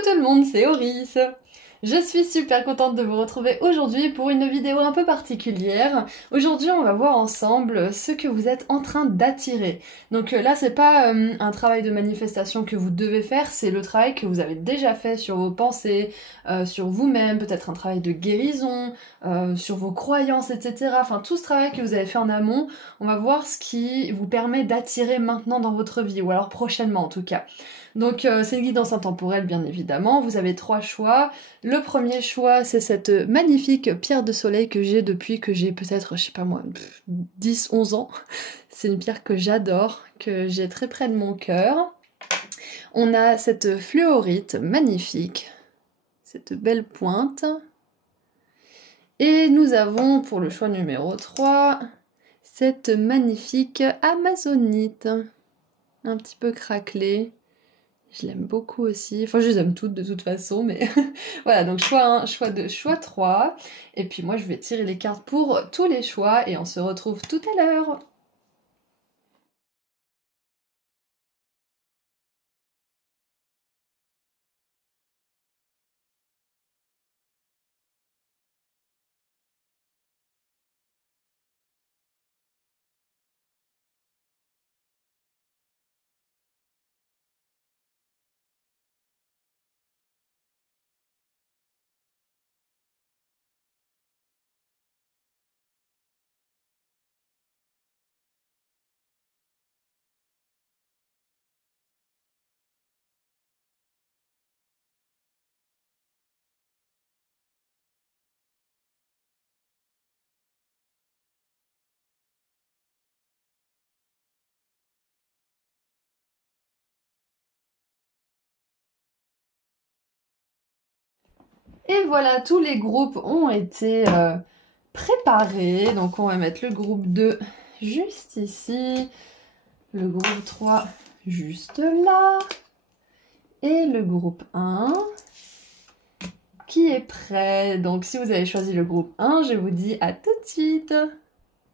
Coucou tout le monde, c'est Oris. Je suis super contente de vous retrouver aujourd'hui pour une vidéo un peu particulière. Aujourd'hui, on va voir ensemble ce que vous êtes en train d'attirer. Donc là, c'est pas un travail de manifestation que vous devez faire, c'est le travail que vous avez déjà fait sur vos pensées, sur vous-même, peut-être un travail de guérison, sur vos croyances, etc. Enfin, tout ce travail que vous avez fait en amont, on va voir ce qui vous permet d'attirer maintenant dans votre vie, ou alors prochainement en tout cas. Donc c'est une guidance intemporelle bien évidemment, vous avez 3 choix. Le premier choix c'est cette magnifique pierre de soleil que j'ai depuis que j'ai peut-être, je sais pas moi, 10-11 ans. C'est une pierre que j'adore, que j'ai très près de mon cœur. On a cette fluorite magnifique, cette belle pointe. Et nous avons pour le choix numéro 3, cette magnifique amazonite, un petit peu craquelée. Je l'aime beaucoup aussi, enfin je les aime toutes de toute façon, mais voilà, donc choix 1, choix 2, choix 3, et puis moi je vais tirer les cartes pour tous les choix, et on se retrouve tout à l'heure. Et voilà, tous les groupes ont été préparés, donc on va mettre le groupe 2 juste ici, le groupe 3 juste là, et le groupe 1 qui est prêt. Donc si vous avez choisi le groupe 1, je vous dis à tout de suite.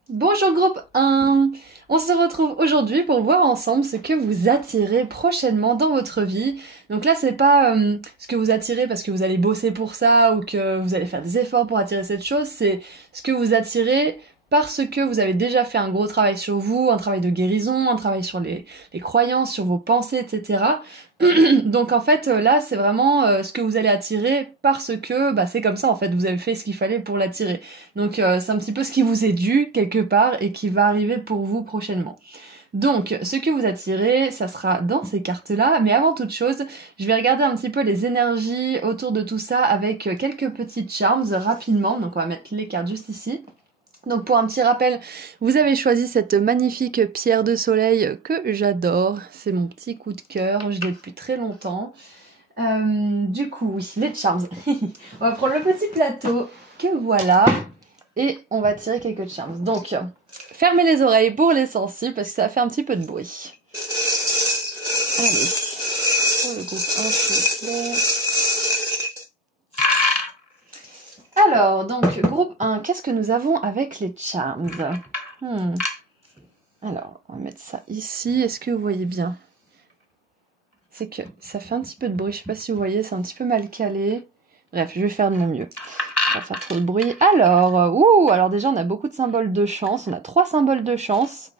Bonjour groupe 1. On se retrouve aujourd'hui pour voir ensemble ce que vous attirez prochainement dans votre vie. Donc là, c'est pas ce que vous attirez parce que vous allez bosser pour ça ou que vous allez faire des efforts pour attirer cette chose, c'est ce que vous attirez parce que vous avez déjà fait un gros travail sur vous, un travail de guérison, un travail sur les croyances, sur vos pensées, etc. Donc en fait là c'est vraiment ce que vous allez attirer parce que c'est comme ça en fait, vous avez fait ce qu'il fallait pour l'attirer. Donc c'est un petit peu ce qui vous est dû quelque part et qui va arriver pour vous prochainement. Donc ce que vous attirez, ça sera dans ces cartes-là, mais avant toute chose, je vais regarder un petit peu les énergies autour de tout ça avec quelques petites charms rapidement. Donc on va mettre les cartes juste ici. Donc pour un petit rappel, vous avez choisi cette magnifique pierre de soleil que j'adore. C'est mon petit coup de cœur, je l'ai depuis très longtemps. Du coup, oui, les charms. On va prendre le petit plateau que voilà. Et on va tirer quelques charms. Donc, fermez les oreilles pour les sensibles parce que ça va faire un petit peu de bruit. Allez, pour le groupe 1, s'il vous plaît. Alors, donc, groupe 1, qu'est-ce que nous avons avec les charms? Alors, on va mettre ça ici. Est-ce que vous voyez bien? C'est que ça fait un petit peu de bruit. Je sais pas si vous voyez, c'est un petit peu mal calé. Bref, je vais faire de mon mieux. Pas faire trop de bruit. Alors déjà, on a beaucoup de symboles de chance. On a 3 symboles de chance.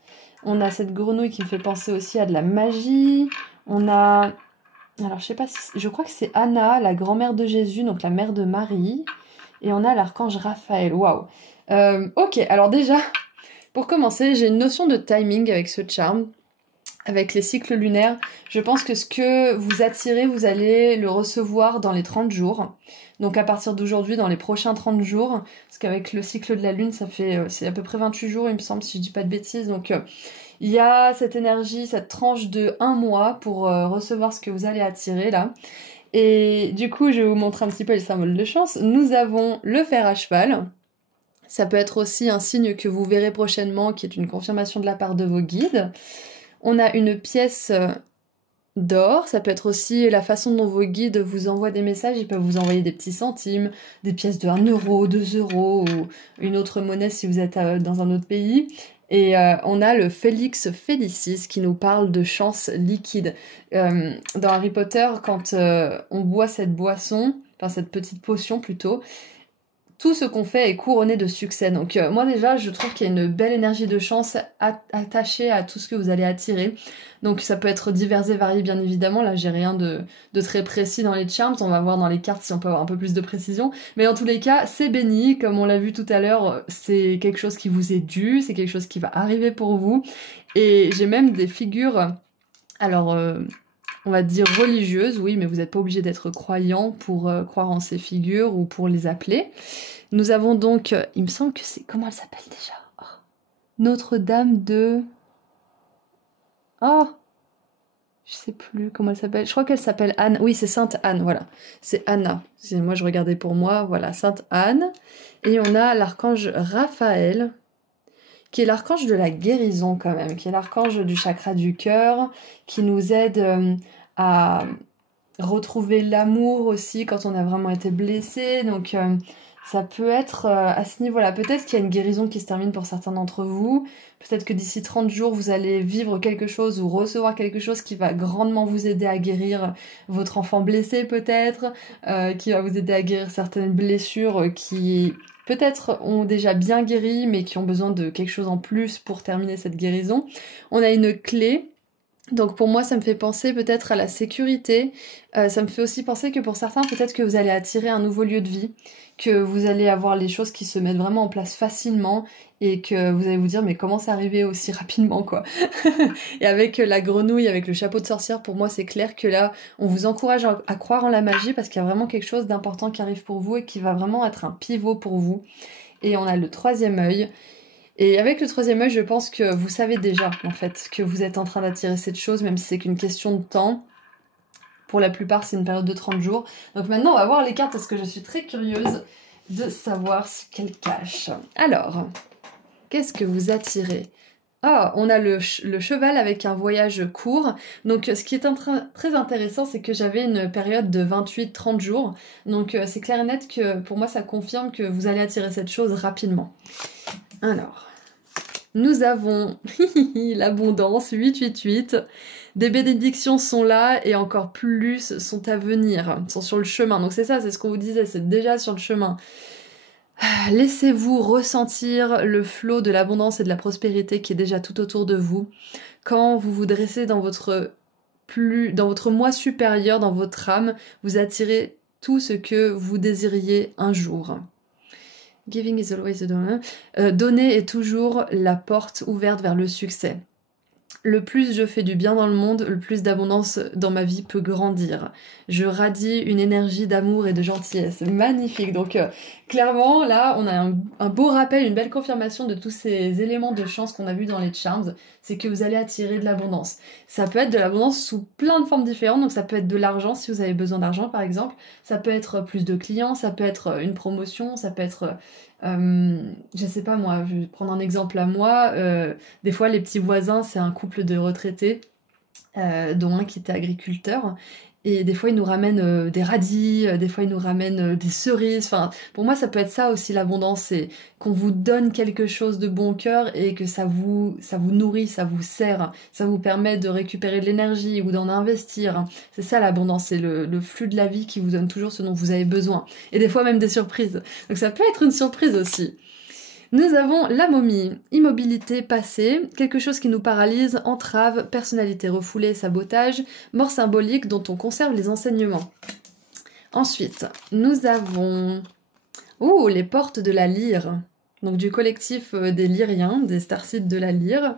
On a cette grenouille qui me fait penser aussi à de la magie. On a... Alors, je sais pas si... Je crois que c'est Anna, la grand-mère de Jésus, donc la mère de Marie. Et on a l'archange Raphaël, waouh. Ok, alors déjà, pour commencer, j'ai une notion de timing avec ce charme, avec les cycles lunaires. Je pense que ce que vous attirez, vous allez le recevoir dans les 30 jours. Donc à partir d'aujourd'hui, dans les prochains 30 jours, parce qu'avec le cycle de la lune, ça fait c'est à peu près 28 jours, il me semble, si je dis pas de bêtises. Donc il y a cette énergie, cette tranche de 1 mois pour recevoir ce que vous allez attirer là. Et du coup, je vais vous montrer un petit peu les symboles de chance. Nous avons le fer à cheval. Ça peut être aussi un signe que vous verrez prochainement, qui est une confirmation de la part de vos guides. On a une pièce d'or. Ça peut être aussi la façon dont vos guides vous envoient des messages. Ils peuvent vous envoyer des petits centimes, des pièces de 1 euro, 2 euros, ou une autre monnaie si vous êtes dans un autre pays. Et on a le Felix Felicis qui nous parle de chance liquide. Dans Harry Potter, quand on boit cette boisson, enfin cette petite potion plutôt, tout ce qu'on fait est couronné de succès. Donc moi déjà, je trouve qu'il y a une belle énergie de chance attachée à tout ce que vous allez attirer. Donc ça peut être divers et varié bien évidemment. Là, j'ai rien de très précis dans les charms. On va voir dans les cartes si on peut avoir un peu plus de précision. Mais dans tous les cas, c'est béni. Comme on l'a vu tout à l'heure, c'est quelque chose qui vous est dû. C'est quelque chose qui va arriver pour vous. Et j'ai même des figures... Alors... on va dire religieuses, oui, mais vous n'êtes pas obligé d'être croyant pour croire en ces figures ou pour les appeler. Nous avons donc, il me semble que c'est... Comment elle s'appelle déjà? Notre-Dame de... Oh, je sais plus comment elle s'appelle. Je crois qu'elle s'appelle Anne. Oui, c'est Sainte Anne, voilà. C'est Anna. Moi, je regardais pour moi. Voilà, Sainte Anne. Et on a l'archange Raphaël, qui est l'archange de la guérison quand même, qui est l'archange du chakra du cœur, qui nous aide à retrouver l'amour aussi quand on a vraiment été blessé. Donc ça peut être à ce niveau-là. Peut-être qu'il y a une guérison qui se termine pour certains d'entre vous. Peut-être que d'ici 30 jours, vous allez vivre quelque chose ou recevoir quelque chose qui va grandement vous aider à guérir votre enfant blessé peut-être, qui va vous aider à guérir certaines blessures qui peut-être ont déjà bien guéri mais qui ont besoin de quelque chose en plus pour terminer cette guérison. On a une clé. Donc pour moi, ça me fait penser peut-être à la sécurité. Ça me fait aussi penser que pour certains, peut-être que vous allez attirer un nouveau lieu de vie, que vous allez avoir les choses qui se mettent vraiment en place facilement et que vous allez vous dire mais comment c'est arrivé aussi rapidement quoi. Et avec la grenouille, avec le chapeau de sorcière, pour moi c'est clair que là, on vous encourage à croire en la magie parce qu'il y a vraiment quelque chose d'important qui arrive pour vous et qui va vraiment être un pivot pour vous. Et on a le troisième œil. Et avec le troisième œil, je pense que vous savez déjà, en fait, que vous êtes en train d'attirer cette chose, même si c'est qu'une question de temps. Pour la plupart, c'est une période de 30 jours. Donc maintenant, on va voir les cartes parce que je suis très curieuse de savoir ce qu'elles cachent. Alors, qu'est-ce que vous attirez? Ah, on a le cheval avec un voyage court. Donc ce qui est très intéressant, c'est que j'avais une période de 28-30 jours. Donc c'est clair et net que pour moi, ça confirme que vous allez attirer cette chose rapidement. Alors, nous avons l'abondance, 888. Des bénédictions sont là et encore plus sont à venir, sont sur le chemin. Donc c'est ça, c'est ce qu'on vous disait, c'est déjà sur le chemin. Laissez-vous ressentir le flot de l'abondance et de la prospérité qui est déjà tout autour de vous. Quand vous vous dressez dans votre moi supérieur, dans votre âme, vous attirez tout ce que vous désiriez un jour. Giving is always the door. Donner est toujours la porte ouverte vers le succès. Le plus je fais du bien dans le monde, le plus d'abondance dans ma vie peut grandir. Je radie une énergie d'amour et de gentillesse. Magnifique. Donc clairement, là, on a un beau rappel, une belle confirmation de tous ces éléments de chance qu'on a vus dans les charms. C'est que vous allez attirer de l'abondance. Ça peut être de l'abondance sous plein de formes différentes. Donc ça peut être de l'argent si vous avez besoin d'argent par exemple. Ça peut être plus de clients, ça peut être une promotion, ça peut être... je sais pas moi, je vais prendre un exemple à moi. Des fois, les petits voisins, c'est un couple de retraités, dont un qui était agriculteur. Et des fois, ils nous ramènent des radis, des fois, ils nous ramènent des cerises. Enfin, pour moi, ça peut être ça aussi, l'abondance. C'est qu'on vous donne quelque chose de bon cœur et que ça vous nourrit, ça vous sert. Ça vous permet de récupérer de l'énergie ou d'en investir. C'est ça, l'abondance. C'est le flux de la vie qui vous donne toujours ce dont vous avez besoin. Et des fois, même des surprises. Donc, ça peut être une surprise aussi. Nous avons la momie, immobilité passée, quelque chose qui nous paralyse, entrave, personnalité refoulée, sabotage, mort symbolique dont on conserve les enseignements. Ensuite, nous avons les portes de la lyre, donc du collectif des lyriens, des starseeds de la lyre.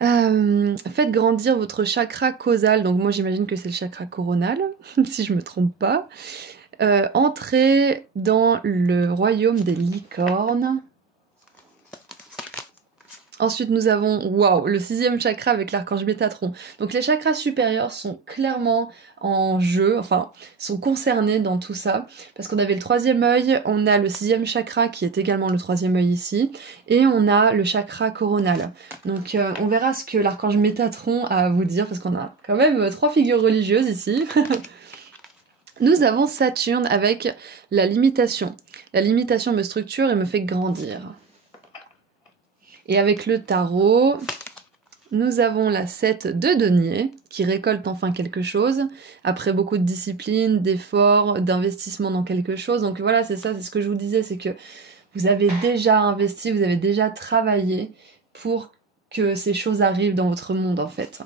Faites grandir votre chakra causal, donc moi j'imagine que c'est le chakra coronal, si je me trompe pas. Entrez dans le royaume des licornes. Ensuite, nous avons, le 6e chakra avec l'archange Métatron. Donc les chakras supérieurs sont clairement en jeu, enfin, sont concernés dans tout ça. Parce qu'on avait le 3e œil, on a le 6e chakra qui est également le 3e œil ici, et on a le chakra coronal. Donc on verra ce que l'archange Métatron a à vous dire, parce qu'on a quand même 3 figures religieuses ici. Nous avons Saturne avec la limitation. La limitation me structure et me fait grandir. Et avec le tarot, nous avons la 7 de denier, qui récolte enfin quelque chose, après beaucoup de discipline, d'efforts, d'investissement dans quelque chose. Donc voilà, c'est ça, c'est ce que je vous disais, c'est que vous avez déjà investi, vous avez déjà travaillé pour que ces choses arrivent dans votre monde en fait.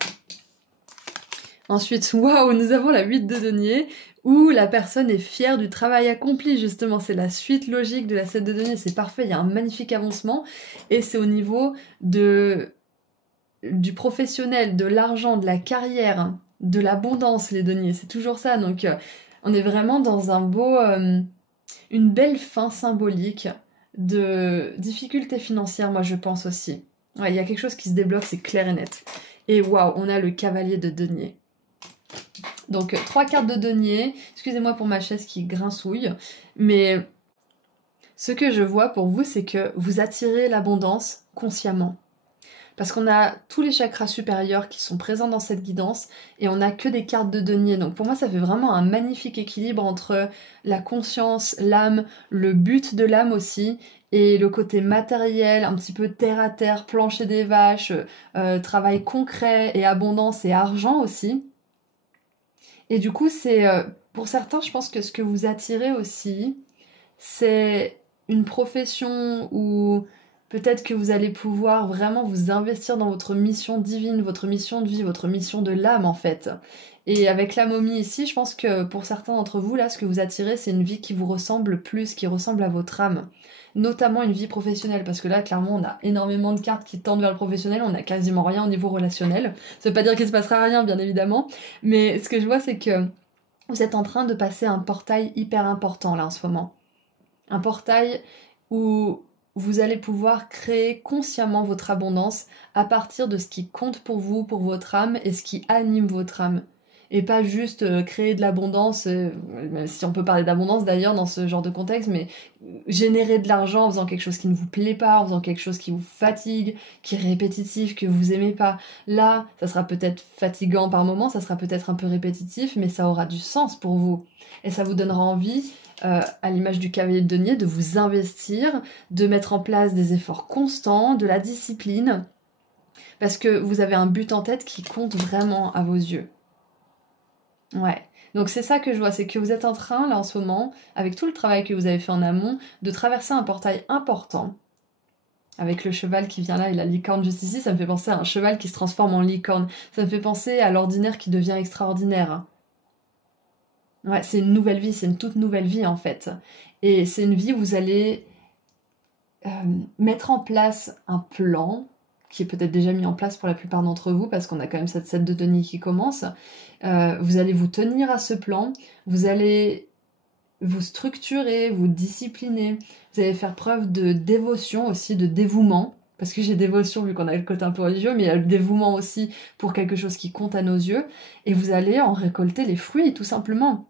Ensuite, waouh, nous avons la 8 de denier, où la personne est fière du travail accompli, justement. C'est la suite logique de la 7 de denier, c'est parfait, il y a un magnifique avancement. Et c'est au niveau du professionnel, de l'argent, de la carrière, de l'abondance, les deniers. C'est toujours ça, donc on est vraiment dans un beau... une belle fin symbolique de difficultés financières, moi je pense aussi. Ouais, il y a quelque chose qui se débloque, c'est clair et net. Et waouh, on a le cavalier de denier. Donc 3 cartes de denier, excusez-moi pour ma chaise qui grincouille, mais ce que je vois pour vous, c'est que vous attirez l'abondance consciemment. Parce qu'on a tous les chakras supérieurs qui sont présents dans cette guidance et on n'a que des cartes de denier. Donc pour moi, ça fait vraiment un magnifique équilibre entre la conscience, l'âme, le but de l'âme aussi, et le côté matériel, un petit peu terre à terre, plancher des vaches, travail concret et abondance et argent aussi. Et du coup, c'est pour certains, je pense que ce que vous attirez aussi, c'est une profession où peut-être que vous allez pouvoir vraiment vous investir dans votre mission divine, votre mission de vie, votre mission de l'âme en fait. Et avec la momie ici, je pense que pour certains d'entre vous, là, ce que vous attirez, c'est une vie qui vous ressemble plus, qui ressemble à votre âme. Notamment une vie professionnelle, parce que là, clairement, on a énormément de cartes qui tendent vers le professionnel, on a quasiment rien au niveau relationnel. Ça veut pas dire qu'il se passera rien, bien évidemment, mais ce que je vois, c'est que vous êtes en train de passer un portail hyper important, là, en ce moment. Un portail où vous allez pouvoir créer consciemment votre abondance à partir de ce qui compte pour vous, pour votre âme, et ce qui anime votre âme. Et pas juste créer de l'abondance, même si on peut parler d'abondance d'ailleurs dans ce genre de contexte, mais générer de l'argent en faisant quelque chose qui ne vous plaît pas, en faisant quelque chose qui vous fatigue, qui est répétitif, que vous aimez pas. Là, ça sera peut-être fatigant par moment, ça sera peut-être un peu répétitif, mais ça aura du sens pour vous. Et ça vous donnera envie, à l'image du cavalier de denier, de vous investir, de mettre en place des efforts constants, de la discipline, parce que vous avez un but en tête qui compte vraiment à vos yeux. Ouais. Donc c'est ça que je vois, c'est que vous êtes en train, là en ce moment, avec tout le travail que vous avez fait en amont, de traverser un portail important. Avec le cheval qui vient là et la licorne juste ici, ça me fait penser à un cheval qui se transforme en licorne. Ça me fait penser à l'ordinaire qui devient extraordinaire. Ouais, c'est une nouvelle vie, c'est une toute nouvelle vie en fait. Et c'est une vie où vous allez mettre en place un plan, qui est peut-être déjà mis en place pour la plupart d'entre vous, parce qu'on a quand même cette 7 de denier qui commence. Vous allez vous tenir à ce plan, vous allez vous structurer, vous discipliner, vous allez faire preuve de dévotion aussi, de dévouement, parce que j'ai dévotion vu qu'on a le côté un peu religieux, mais il y a le dévouement aussi pour quelque chose qui compte à nos yeux, et vous allez en récolter les fruits tout simplement.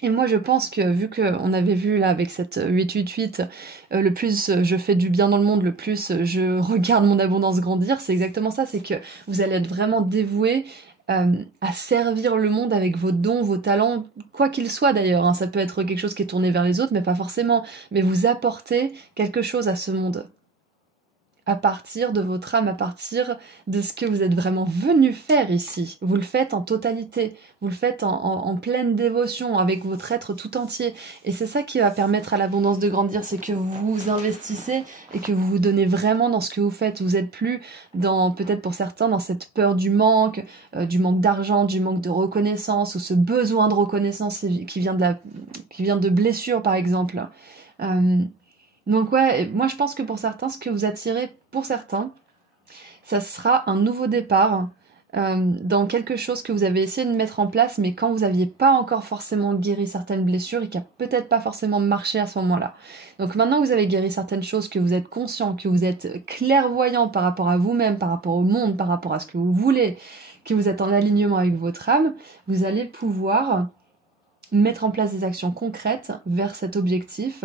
Et moi je pense que vu qu'on avait vu là avec cette 888, le plus je fais du bien dans le monde, le plus je regarde mon abondance grandir, c'est exactement ça, c'est que vous allez être vraiment dévoué à servir le monde avec vos dons, vos talents, quoi qu'ils soient d'ailleurs, hein. Ça peut être quelque chose qui est tourné vers les autres, mais pas forcément, mais vous apportez quelque chose à ce monde. À partir de votre âme, à partir de ce que vous êtes vraiment venu faire ici. Vous le faites en totalité, vous le faites en pleine dévotion, avec votre être tout entier. Et c'est ça qui va permettre à l'abondance de grandir, c'est que vous vous investissez et que vous vous donnez vraiment dans ce que vous faites. Vous n'êtes plus dans, peut-être pour certains, dans cette peur du manque d'argent, du manque de reconnaissance, ou ce besoin de reconnaissance qui vient de blessures par exemple. Donc ouais, moi je pense que pour certains, ce que vous attirez pour certains, ça sera un nouveau départ dans quelque chose que vous avez essayé de mettre en place, mais quand vous n'aviez pas encore forcément guéri certaines blessures et qui a peut-être pas forcément marché à ce moment-là. Donc maintenant que vous avez guéri certaines choses, que vous êtes conscient, que vous êtes clairvoyant par rapport à vous-même, par rapport au monde, par rapport à ce que vous voulez, que vous êtes en alignement avec votre âme, vous allez pouvoir mettre en place des actions concrètes vers cet objectif.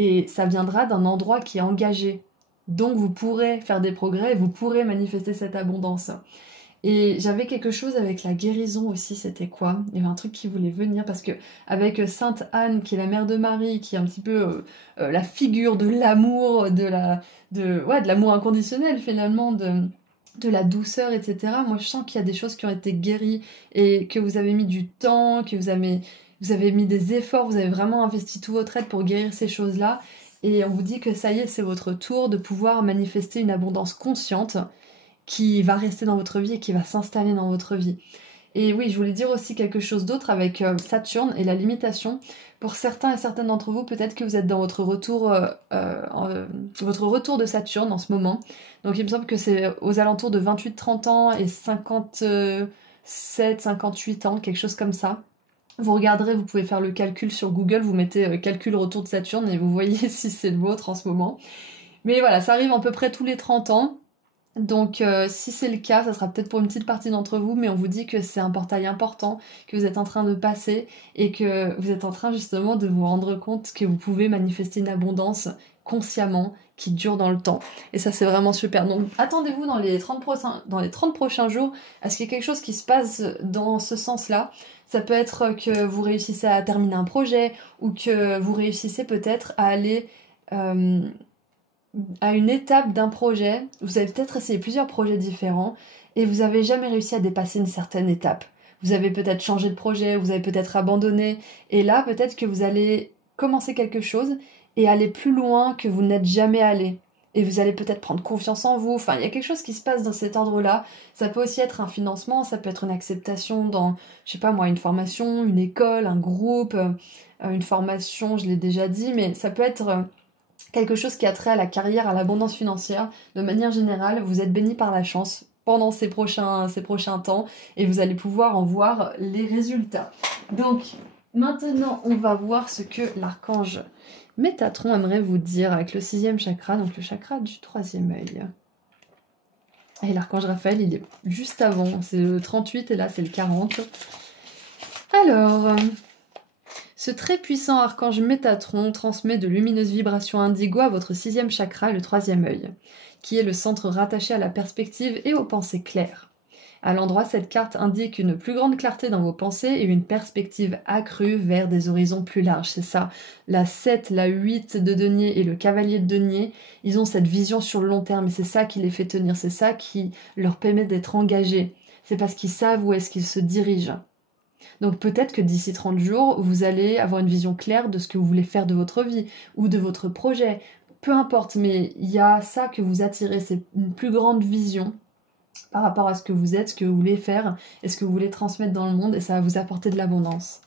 Et ça viendra d'un endroit qui est engagé. Donc vous pourrez faire des progrès, vous pourrez manifester cette abondance. Et j'avais quelque chose avec la guérison aussi, c'était quoi? Il y avait un truc qui voulait venir parce que avec Sainte Anne, qui est la mère de Marie, qui est un petit peu la figure de l'amour, ouais, de l'amour inconditionnel finalement, de la douceur, etc. Moi, je sens qu'il y a des choses qui ont été guéries et que vous avez mis du temps, que vous avez mis des efforts, vous avez vraiment investi tout votre aide pour guérir ces choses-là. Et on vous dit que ça y est, c'est votre tour de pouvoir manifester une abondance consciente qui va rester dans votre vie et qui va s'installer dans votre vie. Et oui, je voulais dire aussi quelque chose d'autre avec Saturne et la limitation. Pour certains et certaines d'entre vous, peut-être que vous êtes dans votre retour de Saturne en ce moment. Donc il me semble que c'est aux alentours de 28-30 ans et 57-58 ans, quelque chose comme ça. Vous regarderez, vous pouvez faire le calcul sur Google, vous mettez calcul retour de Saturne et vous voyez si c'est le vôtre en ce moment. Mais voilà, ça arrive à peu près tous les 30 ans. Donc si c'est le cas, ça sera peut-être pour une petite partie d'entre vous, mais on vous dit que c'est un portail important, que vous êtes en train de passer et que vous êtes en train justement de vous rendre compte que vous pouvez manifester une abondance consciemment qui dure dans le temps. Et ça c'est vraiment super. Donc attendez-vous dans les 30 prochains jours à ce qu'il y ait quelque chose qui se passe dans ce sens-là. Ça peut être que vous réussissez à terminer un projet ou que vous réussissez peut-être à aller à une étape d'un projet. Vous avez peut-être essayé plusieurs projets différents et vous n'avez jamais réussi à dépasser une certaine étape. Vous avez peut-être changé de projet, vous avez peut-être abandonné et là peut-être que vous allez commencer quelque chose et aller plus loin que vous n'êtes jamais allé. Et vous allez peut-être prendre confiance en vous. Enfin, il y a quelque chose qui se passe dans cet ordre-là. Ça peut aussi être un financement, ça peut être une acceptation dans, je sais pas moi, une formation, une école, un groupe, une formation, je l'ai déjà dit, mais ça peut être quelque chose qui a trait à la carrière, à l'abondance financière. De manière générale, vous êtes béni par la chance pendant ces prochains temps et vous allez pouvoir en voir les résultats. Donc, maintenant, on va voir ce que l'archange Métatron aimerait vous dire avec le 6e chakra, donc le chakra du 3e œil. Et l'archange Raphaël, il est juste avant, c'est le 38 et là c'est le 40. Alors, ce très puissant archange Métatron transmet de lumineuses vibrations indigo à votre 6e chakra, le 3e œil, qui est le centre rattaché à la perspective et aux pensées claires. À l'endroit, cette carte indique une plus grande clarté dans vos pensées et une perspective accrue vers des horizons plus larges. C'est ça, la 7, la 8 de denier et le cavalier de denier, ils ont cette vision sur le long terme et c'est ça qui les fait tenir, c'est ça qui leur permet d'être engagés. C'est parce qu'ils savent où est-ce qu'ils se dirigent. Donc peut-être que d'ici 30 jours, vous allez avoir une vision claire de ce que vous voulez faire de votre vie ou de votre projet. Peu importe, mais il y a ça que vous attirez, c'est une plus grande vision par rapport à ce que vous êtes, ce que vous voulez faire et ce que vous voulez transmettre dans le monde et ça va vous apporter de l'abondance.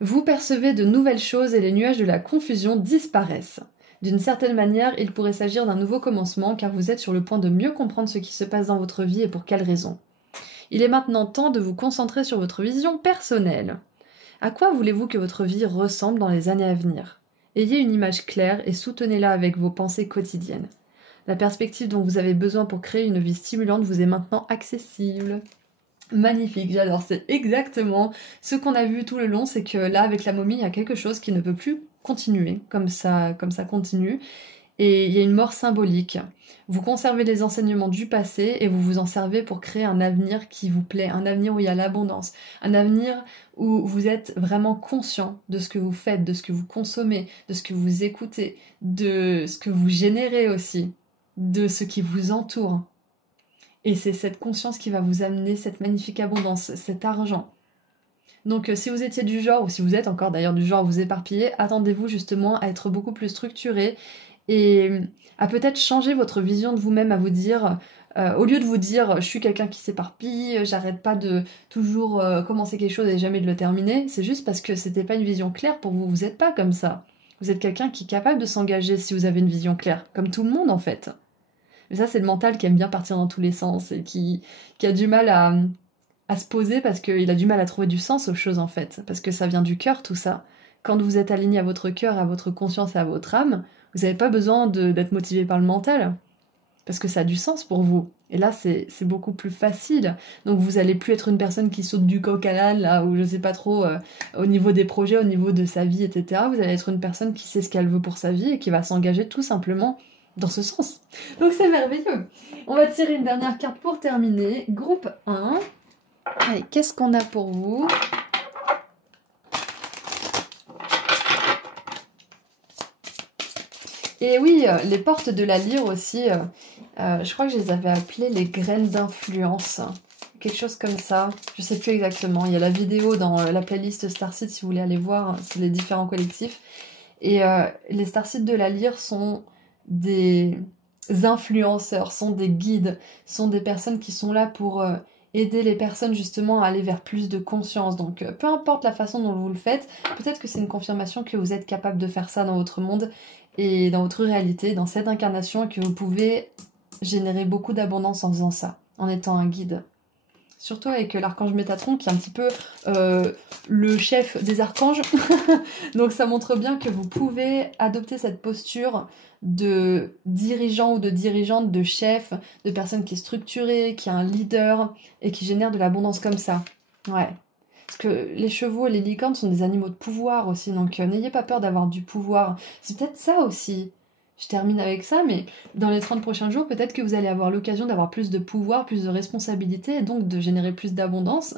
Vous percevez de nouvelles choses et les nuages de la confusion disparaissent. D'une certaine manière, il pourrait s'agir d'un nouveau commencement car vous êtes sur le point de mieux comprendre ce qui se passe dans votre vie et pour quelles raisons. Il est maintenant temps de vous concentrer sur votre vision personnelle. À quoi voulez-vous que votre vie ressemble dans les années à venir? Ayez une image claire et soutenez-la avec vos pensées quotidiennes. La perspective dont vous avez besoin pour créer une vie stimulante vous est maintenant accessible. Magnifique, j'adore, c'est exactement ce qu'on a vu tout le long, c'est que là avec la momie il y a quelque chose qui ne peut plus continuer comme ça continue et il y a une mort symbolique. Vous conservez les enseignements du passé et vous vous en servez pour créer un avenir qui vous plaît, un avenir où il y a l'abondance, un avenir où vous êtes vraiment conscient de ce que vous faites, de ce que vous consommez, de ce que vous écoutez, de ce que vous générez aussi, de ce qui vous entoure. Et c'est cette conscience qui va vous amener cette magnifique abondance, cet argent. Donc si vous étiez du genre, ou si vous êtes encore d'ailleurs du genre à vous éparpiller, attendez-vous justement à être beaucoup plus structuré et à peut-être changer votre vision de vous-même, à vous dire, au lieu de vous dire je suis quelqu'un qui s'éparpille, j'arrête pas de toujours commencer quelque chose et jamais de le terminer, c'est juste parce que c'était pas une vision claire pour vous, vous n'êtes pas comme ça. Vous êtes quelqu'un qui est capable de s'engager si vous avez une vision claire, comme tout le monde en fait. Mais ça c'est le mental qui aime bien partir dans tous les sens et qui a du mal à se poser parce qu'il a du mal à trouver du sens aux choses en fait, parce que ça vient du cœur tout ça. Quand vous êtes aligné à votre cœur, à votre conscience et à votre âme, vous n'avez pas besoin d'être motivé par le mental, parce que ça a du sens pour vous. Et là, c'est beaucoup plus facile. Donc vous allez plus être une personne qui saute du coq à l'âne, là, ou je sais pas trop, au niveau des projets, au niveau de sa vie, etc. Vous allez être une personne qui sait ce qu'elle veut pour sa vie et qui va s'engager tout simplement dans ce sens. Donc c'est merveilleux. On va tirer une dernière carte pour terminer. Groupe 1. Allez, qu'est-ce qu'on a pour vous? Et oui, les portes de la lyre aussi, je crois que je les avais appelées les graines d'influence. Quelque chose comme ça, je sais plus exactement. Il y a la vidéo dans la playlist Starseed si vous voulez aller voir, c'est les différents collectifs. Et les Starseed de la lyre sont des influenceurs, sont des guides, sont des personnes qui sont là pour aider les personnes justement à aller vers plus de conscience. Donc peu importe la façon dont vous le faites, peut-être que c'est une confirmation que vous êtes capable de faire ça dans votre monde et dans votre réalité, dans cette incarnation, et que vous pouvez générer beaucoup d'abondance en faisant ça, en étant un guide. Surtout avec l'archange Métatron qui est un petit peu le chef des archanges. Donc ça montre bien que vous pouvez adopter cette posture de dirigeant ou de dirigeante, de chef, de personne qui est structurée, qui a un leader et qui génère de l'abondance comme ça. Ouais. Parce que les chevaux et les licornes sont des animaux de pouvoir aussi, donc n'ayez pas peur d'avoir du pouvoir. C'est peut-être ça aussi. Je termine avec ça, mais dans les 30 prochains jours, peut-être que vous allez avoir l'occasion d'avoir plus de pouvoir, plus de responsabilité, et donc de générer plus d'abondance.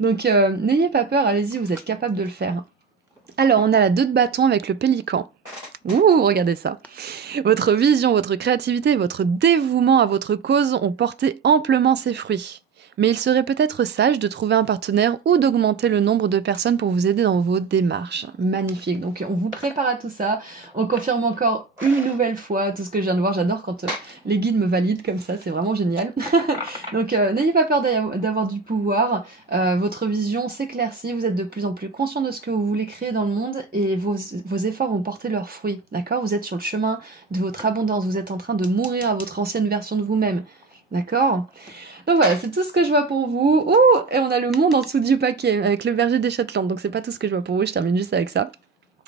Donc n'ayez pas peur, allez-y, vous êtes capable de le faire. Alors, on a la 2 de bâton avec le pélican. Ouh, regardez ça. Votre vision, votre créativité et votre dévouement à votre cause ont porté amplement ses fruits. Mais il serait peut-être sage de trouver un partenaire ou d'augmenter le nombre de personnes pour vous aider dans vos démarches. Magnifique. Donc on vous prépare à tout ça. On confirme encore une nouvelle fois tout ce que je viens de voir. J'adore quand les guides me valident comme ça. C'est vraiment génial. Donc n'ayez pas peur d'avoir du pouvoir. Votre vision s'éclaircit. Vous êtes de plus en plus conscient de ce que vous voulez créer dans le monde et vos efforts vont porter leurs fruits. D'accord? Vous êtes sur le chemin de votre abondance. Vous êtes en train de mourir à votre ancienne version de vous-même. D'accord? Donc voilà, c'est tout ce que je vois pour vous. Ouh, et on a le monde en dessous du paquet avec le berger des Shetland. Donc c'est pas tout ce que je vois pour vous, je termine juste avec ça.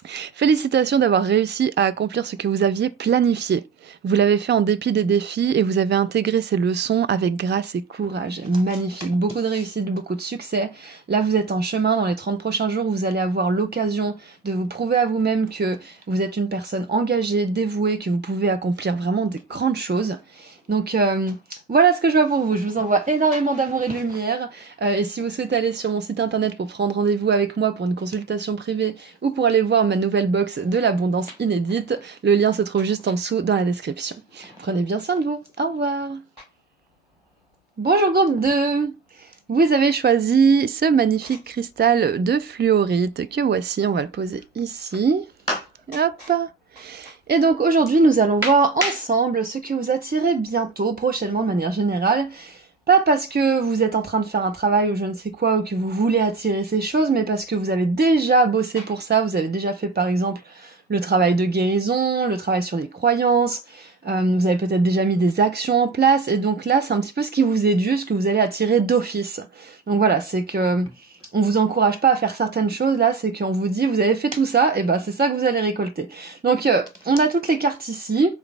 Félicitations d'avoir réussi à accomplir ce que vous aviez planifié. Vous l'avez fait en dépit des défis et vous avez intégré ces leçons avec grâce et courage. Magnifique, beaucoup de réussite, beaucoup de succès. Là, vous êtes en chemin. Dans les 30 prochains jours, vous allez avoir l'occasion de vous prouver à vous-même que vous êtes une personne engagée, dévouée, que vous pouvez accomplir vraiment des grandes choses. Donc voilà ce que je vois pour vous. Je vous envoie énormément d'amour et de lumière. Et si vous souhaitez aller sur mon site internet pour prendre rendez-vous avec moi pour une consultation privée ou pour aller voir ma nouvelle box de l'abondance inédite, le lien se trouve juste en dessous dans la description. Prenez bien soin de vous. Au revoir. Bonjour groupe 2. Vous avez choisi ce magnifique cristal de fluorite que voici. On va le poser ici. Hop. Et donc aujourd'hui, nous allons voir ensemble ce que vous attirez bientôt, prochainement de manière générale. Pas parce que vous êtes en train de faire un travail ou je ne sais quoi, ou que vous voulez attirer ces choses, mais parce que vous avez déjà bossé pour ça, vous avez déjà fait par exemple le travail de guérison, le travail sur les croyances, vous avez peut-être déjà mis des actions en place, et donc là c'est un petit peu ce qui vous est dû, ce que vous allez attirer d'office. Donc voilà, c'est que... on vous encourage pas à faire certaines choses, là, c'est qu'on vous dit, vous avez fait tout ça, et ben c'est ça que vous allez récolter. Donc, on a toutes les cartes ici,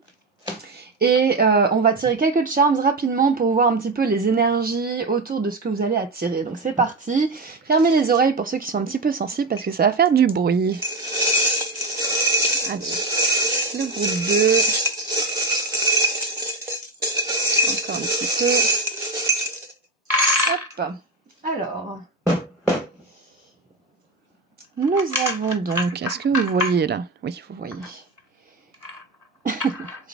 et on va tirer quelques charms rapidement pour voir un petit peu les énergies autour de ce que vous allez attirer. Donc c'est parti, fermez les oreilles pour ceux qui sont un petit peu sensibles, parce que ça va faire du bruit. Allez, le groupe 2. Encore un petit peu. Hop, alors... nous avons donc, est-ce que vous voyez là? Oui, vous voyez.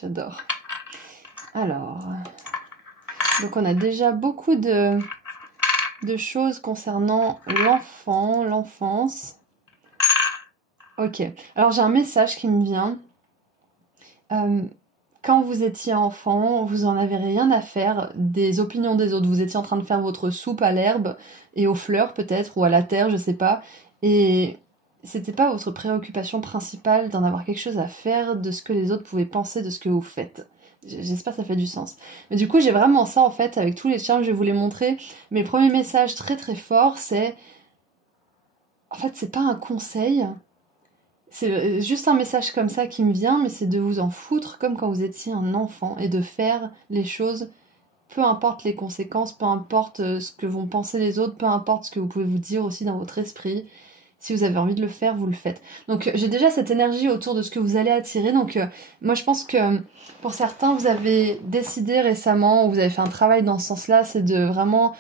J'adore. Alors, donc on a déjà beaucoup de choses concernant l'enfant, l'enfance. Ok, alors j'ai un message qui me vient. Quand vous étiez enfant, vous en avez rien à faire des opinions des autres. Vous étiez en train de faire votre soupe à l'herbe et aux fleurs peut-être, ou à la terre, je sais pas. Et c'était pas votre préoccupation principale d'en avoir quelque chose à faire de ce que les autres pouvaient penser de ce que vous faites. J'espère que ça fait du sens. Mais du coup, j'ai vraiment ça en fait, avec tous les charmes, je vais vous les montrer. Mes premiers messages très très forts, c'est... en fait, c'est pas un conseil... c'est juste un message comme ça qui me vient, mais c'est de vous en foutre comme quand vous étiez un enfant et de faire les choses, peu importe les conséquences, peu importe ce que vont penser les autres, peu importe ce que vous pouvez vous dire aussi dans votre esprit. Si vous avez envie de le faire, vous le faites. Donc j'ai déjà cette énergie autour de ce que vous allez attirer. Donc moi je pense que pour certains, vous avez décidé récemment, ou vous avez fait un travail dans ce sens-là, c'est de vraiment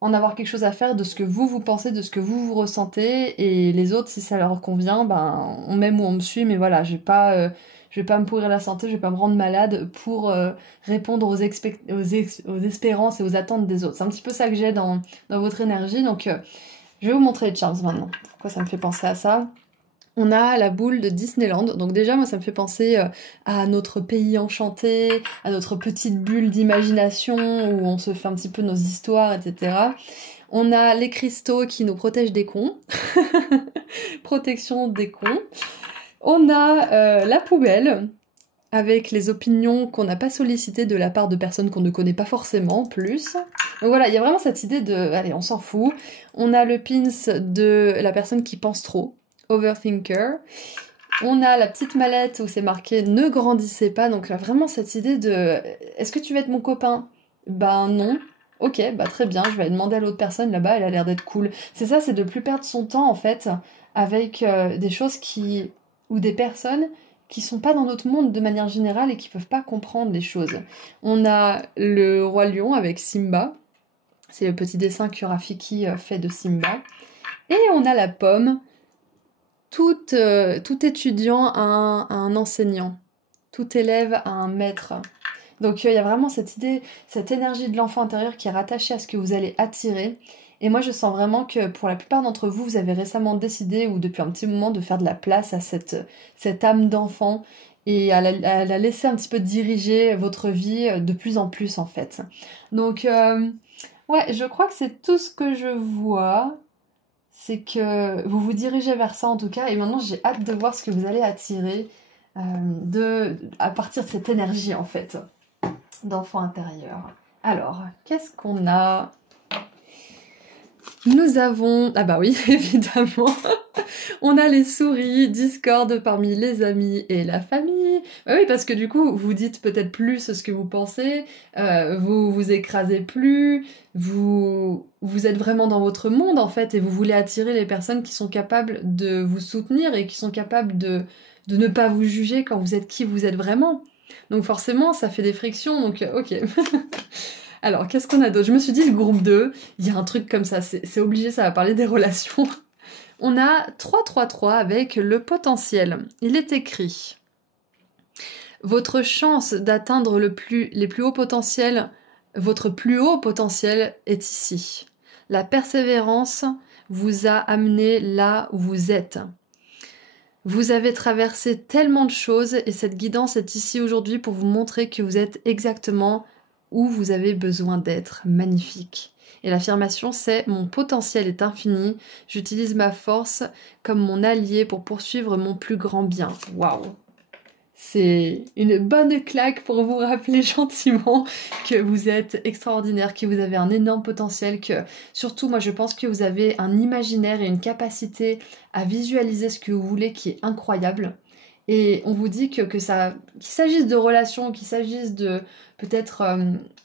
en avoir quelque chose à faire de ce que vous pensez, de ce que vous ressentez, et les autres, si ça leur convient, ben on m'aime ou on me suit, mais voilà, je vais pas me pourrir la santé, je vais pas me rendre malade pour répondre aux espérances et aux attentes des autres. C'est un petit peu ça que j'ai dans votre énergie, donc je vais vous montrer les charms maintenant. Pourquoi ça me fait penser à ça? On a la boule de Disneyland, donc déjà moi ça me fait penser à notre pays enchanté, à notre petite bulle d'imagination où on se fait un petit peu nos histoires, etc. On a les cristaux qui nous protègent des cons, protection des cons. On a la poubelle avec les opinions qu'on n'a pas sollicitées de la part de personnes qu'on ne connaît pas forcément, plus. Donc voilà, il y a vraiment cette idée de, allez, on s'en fout. On a le pins de la personne qui pense trop, overthinker. On a la petite mallette où c'est marqué ne grandissez pas, donc là vraiment cette idée de est-ce que tu veux être mon copain? Ben non. Ok, bah très bien, je vais demander à l'autre personne là-bas, elle a l'air d'être cool. C'est ça, c'est de plus perdre son temps en fait avec des choses qui ou des personnes qui sont pas dans notre monde de manière générale et qui peuvent pas comprendre les choses. On a le roi lion avec Simba, c'est le petit dessin que Rafiki fait de Simba. Et on a la pomme, tout étudiant a un enseignant, tout élève a un maître. Donc il y a vraiment cette idée, cette énergie de l'enfant intérieur qui est rattachée à ce que vous allez attirer. Et moi je sens vraiment que pour la plupart d'entre vous, vous avez récemment décidé, ou depuis un petit moment, de faire de la place à cette âme d'enfant et à la laisser un petit peu diriger votre vie de plus en plus en fait. Donc ouais, je crois que c'est tout ce que je vois. C'est que vous vous dirigez vers ça en tout cas, et maintenant j'ai hâte de voir ce que vous allez attirer à partir de cette énergie en fait, d'enfant intérieur. Alors, qu'est-ce qu'on a? Nous avons... Ah bah oui, évidemment. On a les souris, Discord parmi les amis et la famille. Bah oui, parce que du coup, vous dites peut-être plus ce que vous pensez, vous vous écrasez plus, vous êtes vraiment dans votre monde en fait, et vous voulez attirer les personnes qui sont capables de vous soutenir et qui sont capables de ne pas vous juger quand vous êtes qui vous êtes vraiment. Donc forcément, ça fait des frictions, donc ok. Alors, qu'est-ce qu'on a d'autre? Je me suis dit, le groupe 2, il y a un truc comme ça, c'est obligé, ça va parler des relations. On a 3-3-3 avec le potentiel. Il est écrit: votre chance d'atteindre les plus hauts potentiels, votre plus haut potentiel est ici. La persévérance vous a amené là où vous êtes. Vous avez traversé tellement de choses et cette guidance est ici aujourd'hui pour vous montrer que vous êtes exactement où vous avez besoin d'être. Magnifique. Et l'affirmation c'est: mon potentiel est infini, j'utilise ma force comme mon allié pour poursuivre mon plus grand bien. Waouh! C'est une bonne claque pour vous rappeler gentiment que vous êtes extraordinaire, que vous avez un énorme potentiel, que surtout moi je pense que vous avez un imaginaire et une capacité à visualiser ce que vous voulez qui est incroyable. Et on vous dit qu'il s'agisse de relations, qu'il s'agisse de peut-être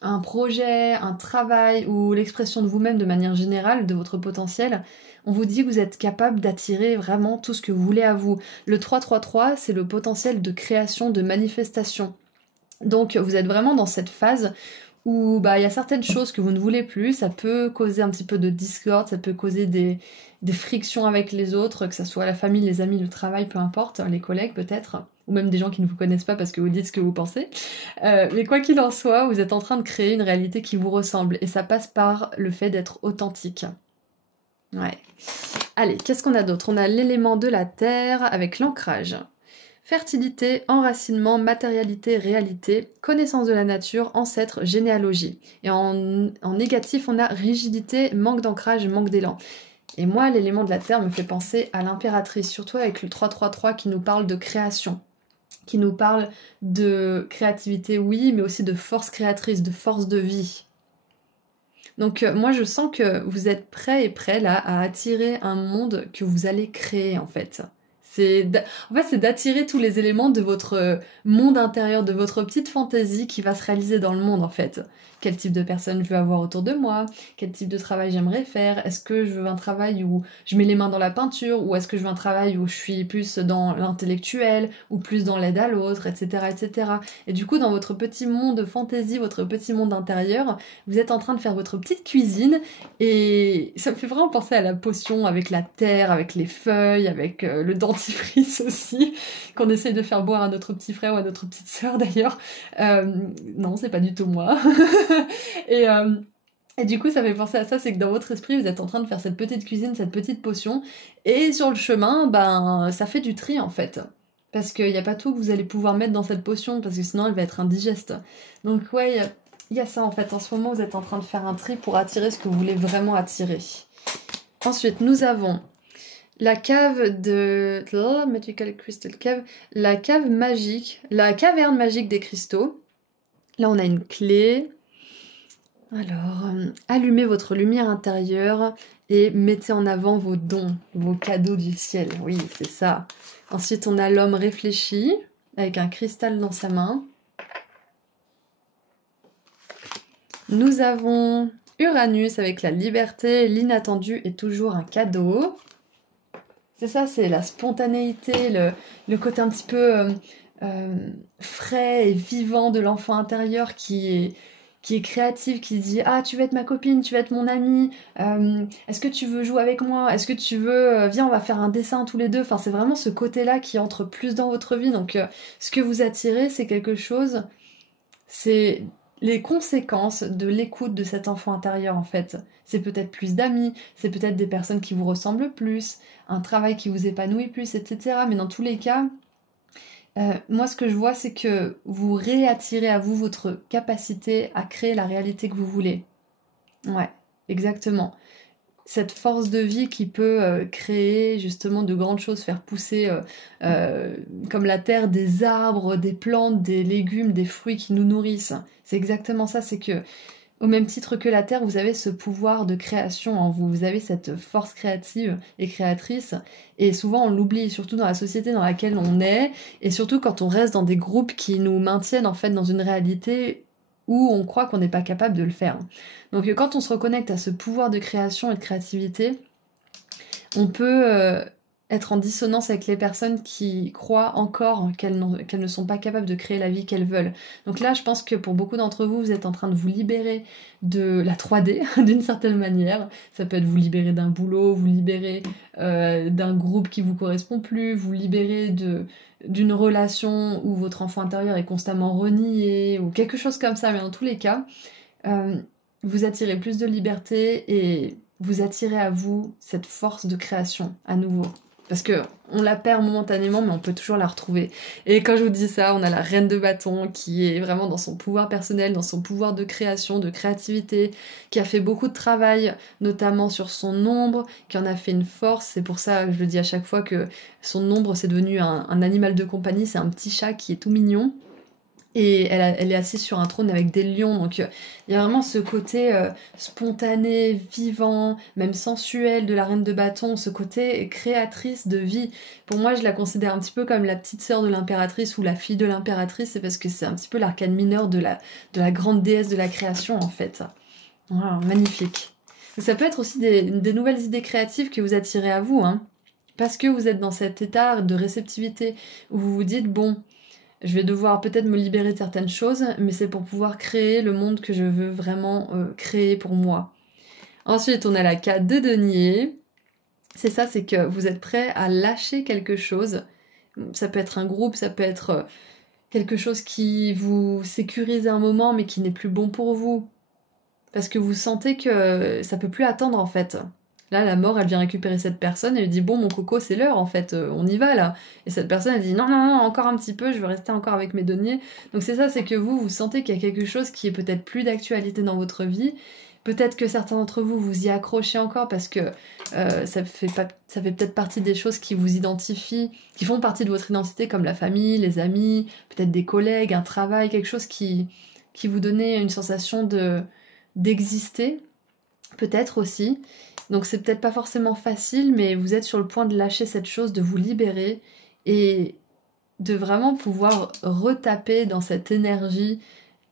un projet, un travail ou l'expression de vous-même de manière générale, de votre potentiel, on vous dit que vous êtes capable d'attirer vraiment tout ce que vous voulez à vous. Le 3-3-3, c'est le potentiel de création, de manifestation. Donc vous êtes vraiment dans cette phase où il y a certaines choses que vous ne voulez plus, ça peut causer un petit peu de discorde, ça peut causer des frictions avec les autres, que ce soit la famille, les amis, le travail, peu importe, les collègues peut-être, ou même des gens qui ne vous connaissent pas parce que vous dites ce que vous pensez. Mais quoi qu'il en soit, vous êtes en train de créer une réalité qui vous ressemble, et ça passe par le fait d'être authentique. Ouais. Allez, qu'est-ce qu'on a d'autre? On a l'élément de la terre avec l'ancrage. Fertilité, enracinement, matérialité, réalité, connaissance de la nature, ancêtre, généalogie. Et en négatif, on a rigidité, manque d'ancrage, manque d'élan. Et moi, l'élément de la terre me fait penser à l'impératrice, surtout avec le 3-3-3 qui nous parle de création, qui nous parle de créativité, oui, mais aussi de force créatrice, de force de vie. Donc moi je sens que vous êtes prêt et prêt là à attirer un monde que vous allez créer en fait. En fait, c'est d'attirer tous les éléments de votre monde intérieur, de votre petite fantaisie qui va se réaliser dans le monde, en fait. Quel type de personne je veux avoir autour de moi? Quel type de travail j'aimerais faire? Est-ce que je veux un travail où je mets les mains dans la peinture? Ou est-ce que je veux un travail où je suis plus dans l'intellectuel? Ou plus dans l'aide à l'autre, etc., etc. Et du coup, dans votre petit monde de fantaisie, votre petit monde intérieur, vous êtes en train de faire votre petite cuisine et ça me fait vraiment penser à la potion avec la terre, avec les feuilles, avec le dentifrice aussi, qu'on essaye de faire boire à notre petit frère ou à notre petite sœur d'ailleurs. Non, c'est pas du tout moi. et, euh, et du coup, ça fait penser à ça, c'est que dans votre esprit, vous êtes en train de faire cette petite cuisine, cette petite potion, et sur le chemin, ben, ça fait du tri en fait. Parce qu'il n'y a pas tout que vous allez pouvoir mettre dans cette potion, parce que sinon elle va être indigeste. Donc ouais, il y a ça en fait. En ce moment, vous êtes en train de faire un tri pour attirer ce que vous voulez vraiment attirer. Ensuite, nous avons la cave de... Oh, Magical Crystal Cave. La cave magique. La caverne magique des cristaux. Là, on a une clé. Alors, allumez votre lumière intérieure et mettez en avant vos dons, vos cadeaux du ciel. Oui, c'est ça. Ensuite, on a l'homme réfléchi, avec un cristal dans sa main. Nous avons Uranus avec la liberté, l'inattendu est toujours un cadeau. C'est ça, c'est la spontanéité, le côté un petit peu frais et vivant de l'enfant intérieur qui est créatif, qui dit « Ah, tu veux être ma copine, tu veux être mon amie, est-ce que tu veux jouer avec moi? Est-ce que tu veux... viens, on va faire un dessin tous les deux. » Enfin, c'est vraiment ce côté-là qui entre plus dans votre vie. Donc, ce que vous attirez, c'est quelque chose... C'est les conséquences de l'écoute de cet enfant intérieur, en fait. C'est peut-être plus d'amis, c'est peut-être des personnes qui vous ressemblent plus, un travail qui vous épanouit plus, etc. Mais dans tous les cas... moi, ce que je vois, c'est que vous réattirez à vous votre capacité à créer la réalité que vous voulez. Ouais, exactement. Cette force de vie qui peut créer justement de grandes choses, faire pousser comme la terre des arbres, des plantes, des légumes, des fruits qui nous nourrissent. C'est exactement ça, c'est que au même titre que la Terre, vous avez ce pouvoir de création en vous, vous avez cette force créative et créatrice, et souvent on l'oublie, surtout dans la société dans laquelle on est, et surtout quand on reste dans des groupes qui nous maintiennent en fait dans une réalité où on croit qu'on n'est pas capable de le faire. Donc quand on se reconnecte à ce pouvoir de création et de créativité, on peut être en dissonance avec les personnes qui croient encore qu'elles ne sont pas capables de créer la vie qu'elles veulent. Donc là, je pense que pour beaucoup d'entre vous, vous êtes en train de vous libérer de la 3D d'une certaine manière. Ça peut être vous libérer d'un boulot, vous libérer d'un groupe qui vous correspond plus, vous libérer d'une relation où votre enfant intérieur est constamment renié, ou quelque chose comme ça. Mais dans tous les cas, vous attirez plus de liberté et vous attirez à vous cette force de création à nouveau. Parce que on la perd momentanément, mais on peut toujours la retrouver. Et quand je vous dis ça, on a la reine de bâton qui est vraiment dans son pouvoir personnel, dans son pouvoir de création, de créativité, qui a fait beaucoup de travail, notamment sur son ombre, qui en a fait une force. C'est pour ça, je le dis à chaque fois, que son ombre, c'est devenu un animal de compagnie. C'est un petit chat qui est tout mignon. Et elle est assise sur un trône avec des lions, donc il y a vraiment ce côté spontané, vivant, même sensuel de la reine de bâton, ce côté créatrice de vie. Pour moi, je la considère un petit peu comme la petite sœur de l'impératrice ou la fille de l'impératrice, c'est parce que c'est un petit peu l'arcane mineur de la grande déesse de la création, en fait. Voilà, magnifique. Ça peut être aussi des nouvelles idées créatives que vous attirez à vous, hein, parce que vous êtes dans cet état de réceptivité où vous vous dites, bon... Je vais devoir peut-être me libérer de certaines choses, mais c'est pour pouvoir créer le monde que je veux vraiment créer pour moi. Ensuite, on a la carte de denier. C'est ça, c'est que vous êtes prêt à lâcher quelque chose. Ça peut être un groupe, ça peut être quelque chose qui vous sécurise un moment, mais qui n'est plus bon pour vous. Parce que vous sentez que ça peut plus attendre, en fait. Là, la mort, elle vient récupérer cette personne et lui dit « Bon, mon coco, c'est l'heure, en fait, on y va, là. » Et cette personne, elle dit « Non, non, non, encore un petit peu, je veux rester encore avec mes deniers. » Donc c'est ça, c'est que vous sentez qu'il y a quelque chose qui est peut-être plus d'actualité dans votre vie. Peut-être que certains d'entre vous, vous y accrochez encore parce que ça fait peut-être partie des choses qui vous identifient, qui font partie de votre identité, comme la famille, les amis, peut-être des collègues, un travail, quelque chose qui vous donnait une sensation d'exister, peut-être aussi. Donc c'est peut-être pas forcément facile, mais vous êtes sur le point de lâcher cette chose, de vous libérer et de vraiment pouvoir retaper dans cette énergie,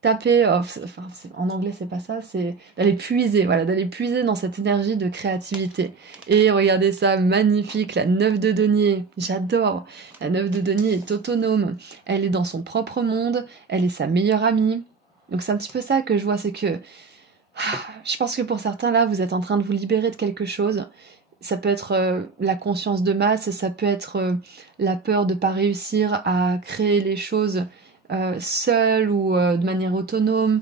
taper, enfin en anglais c'est pas ça, c'est d'aller puiser, voilà, d'aller puiser dans cette énergie de créativité. Et regardez ça, magnifique, la 9 de denier, j'adore. La 9 de denier est autonome, elle est dans son propre monde, elle est sa meilleure amie. Donc c'est un petit peu ça que je vois, c'est que je pense que pour certains là, vous êtes en train de vous libérer de quelque chose. Ça peut être la conscience de masse, ça peut être la peur de ne pas réussir à créer les choses seul ou de manière autonome.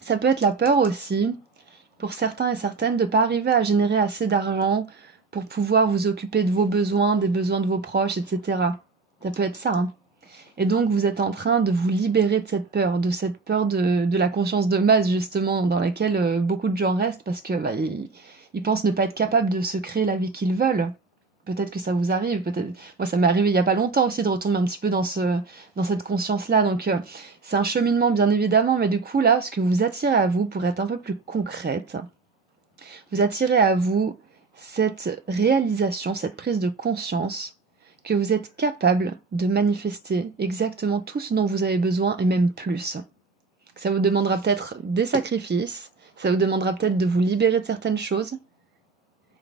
Ça peut être la peur aussi, pour certains et certaines, de ne pas arriver à générer assez d'argent pour pouvoir vous occuper de vos besoins, des besoins de vos proches, etc. Ça peut être ça, hein. Et donc vous êtes en train de vous libérer de cette peur de la conscience de masse justement, dans laquelle beaucoup de gens restent parce que ils pensent ne pas être capables de se créer la vie qu'ils veulent. Peut-être que ça vous arrive, peut-être. Moi, ça m'est arrivé il y a pas longtemps aussi de retomber un petit peu dans cette conscience-là. Donc, c'est un cheminement bien évidemment, mais du coup là, ce que vous attirez à vous, pour être un peu plus concrète, vous attirez à vous cette réalisation, cette prise de conscience que vous êtes capable de manifester exactement tout ce dont vous avez besoin et même plus. Ça vous demandera peut-être des sacrifices, ça vous demandera peut-être de vous libérer de certaines choses,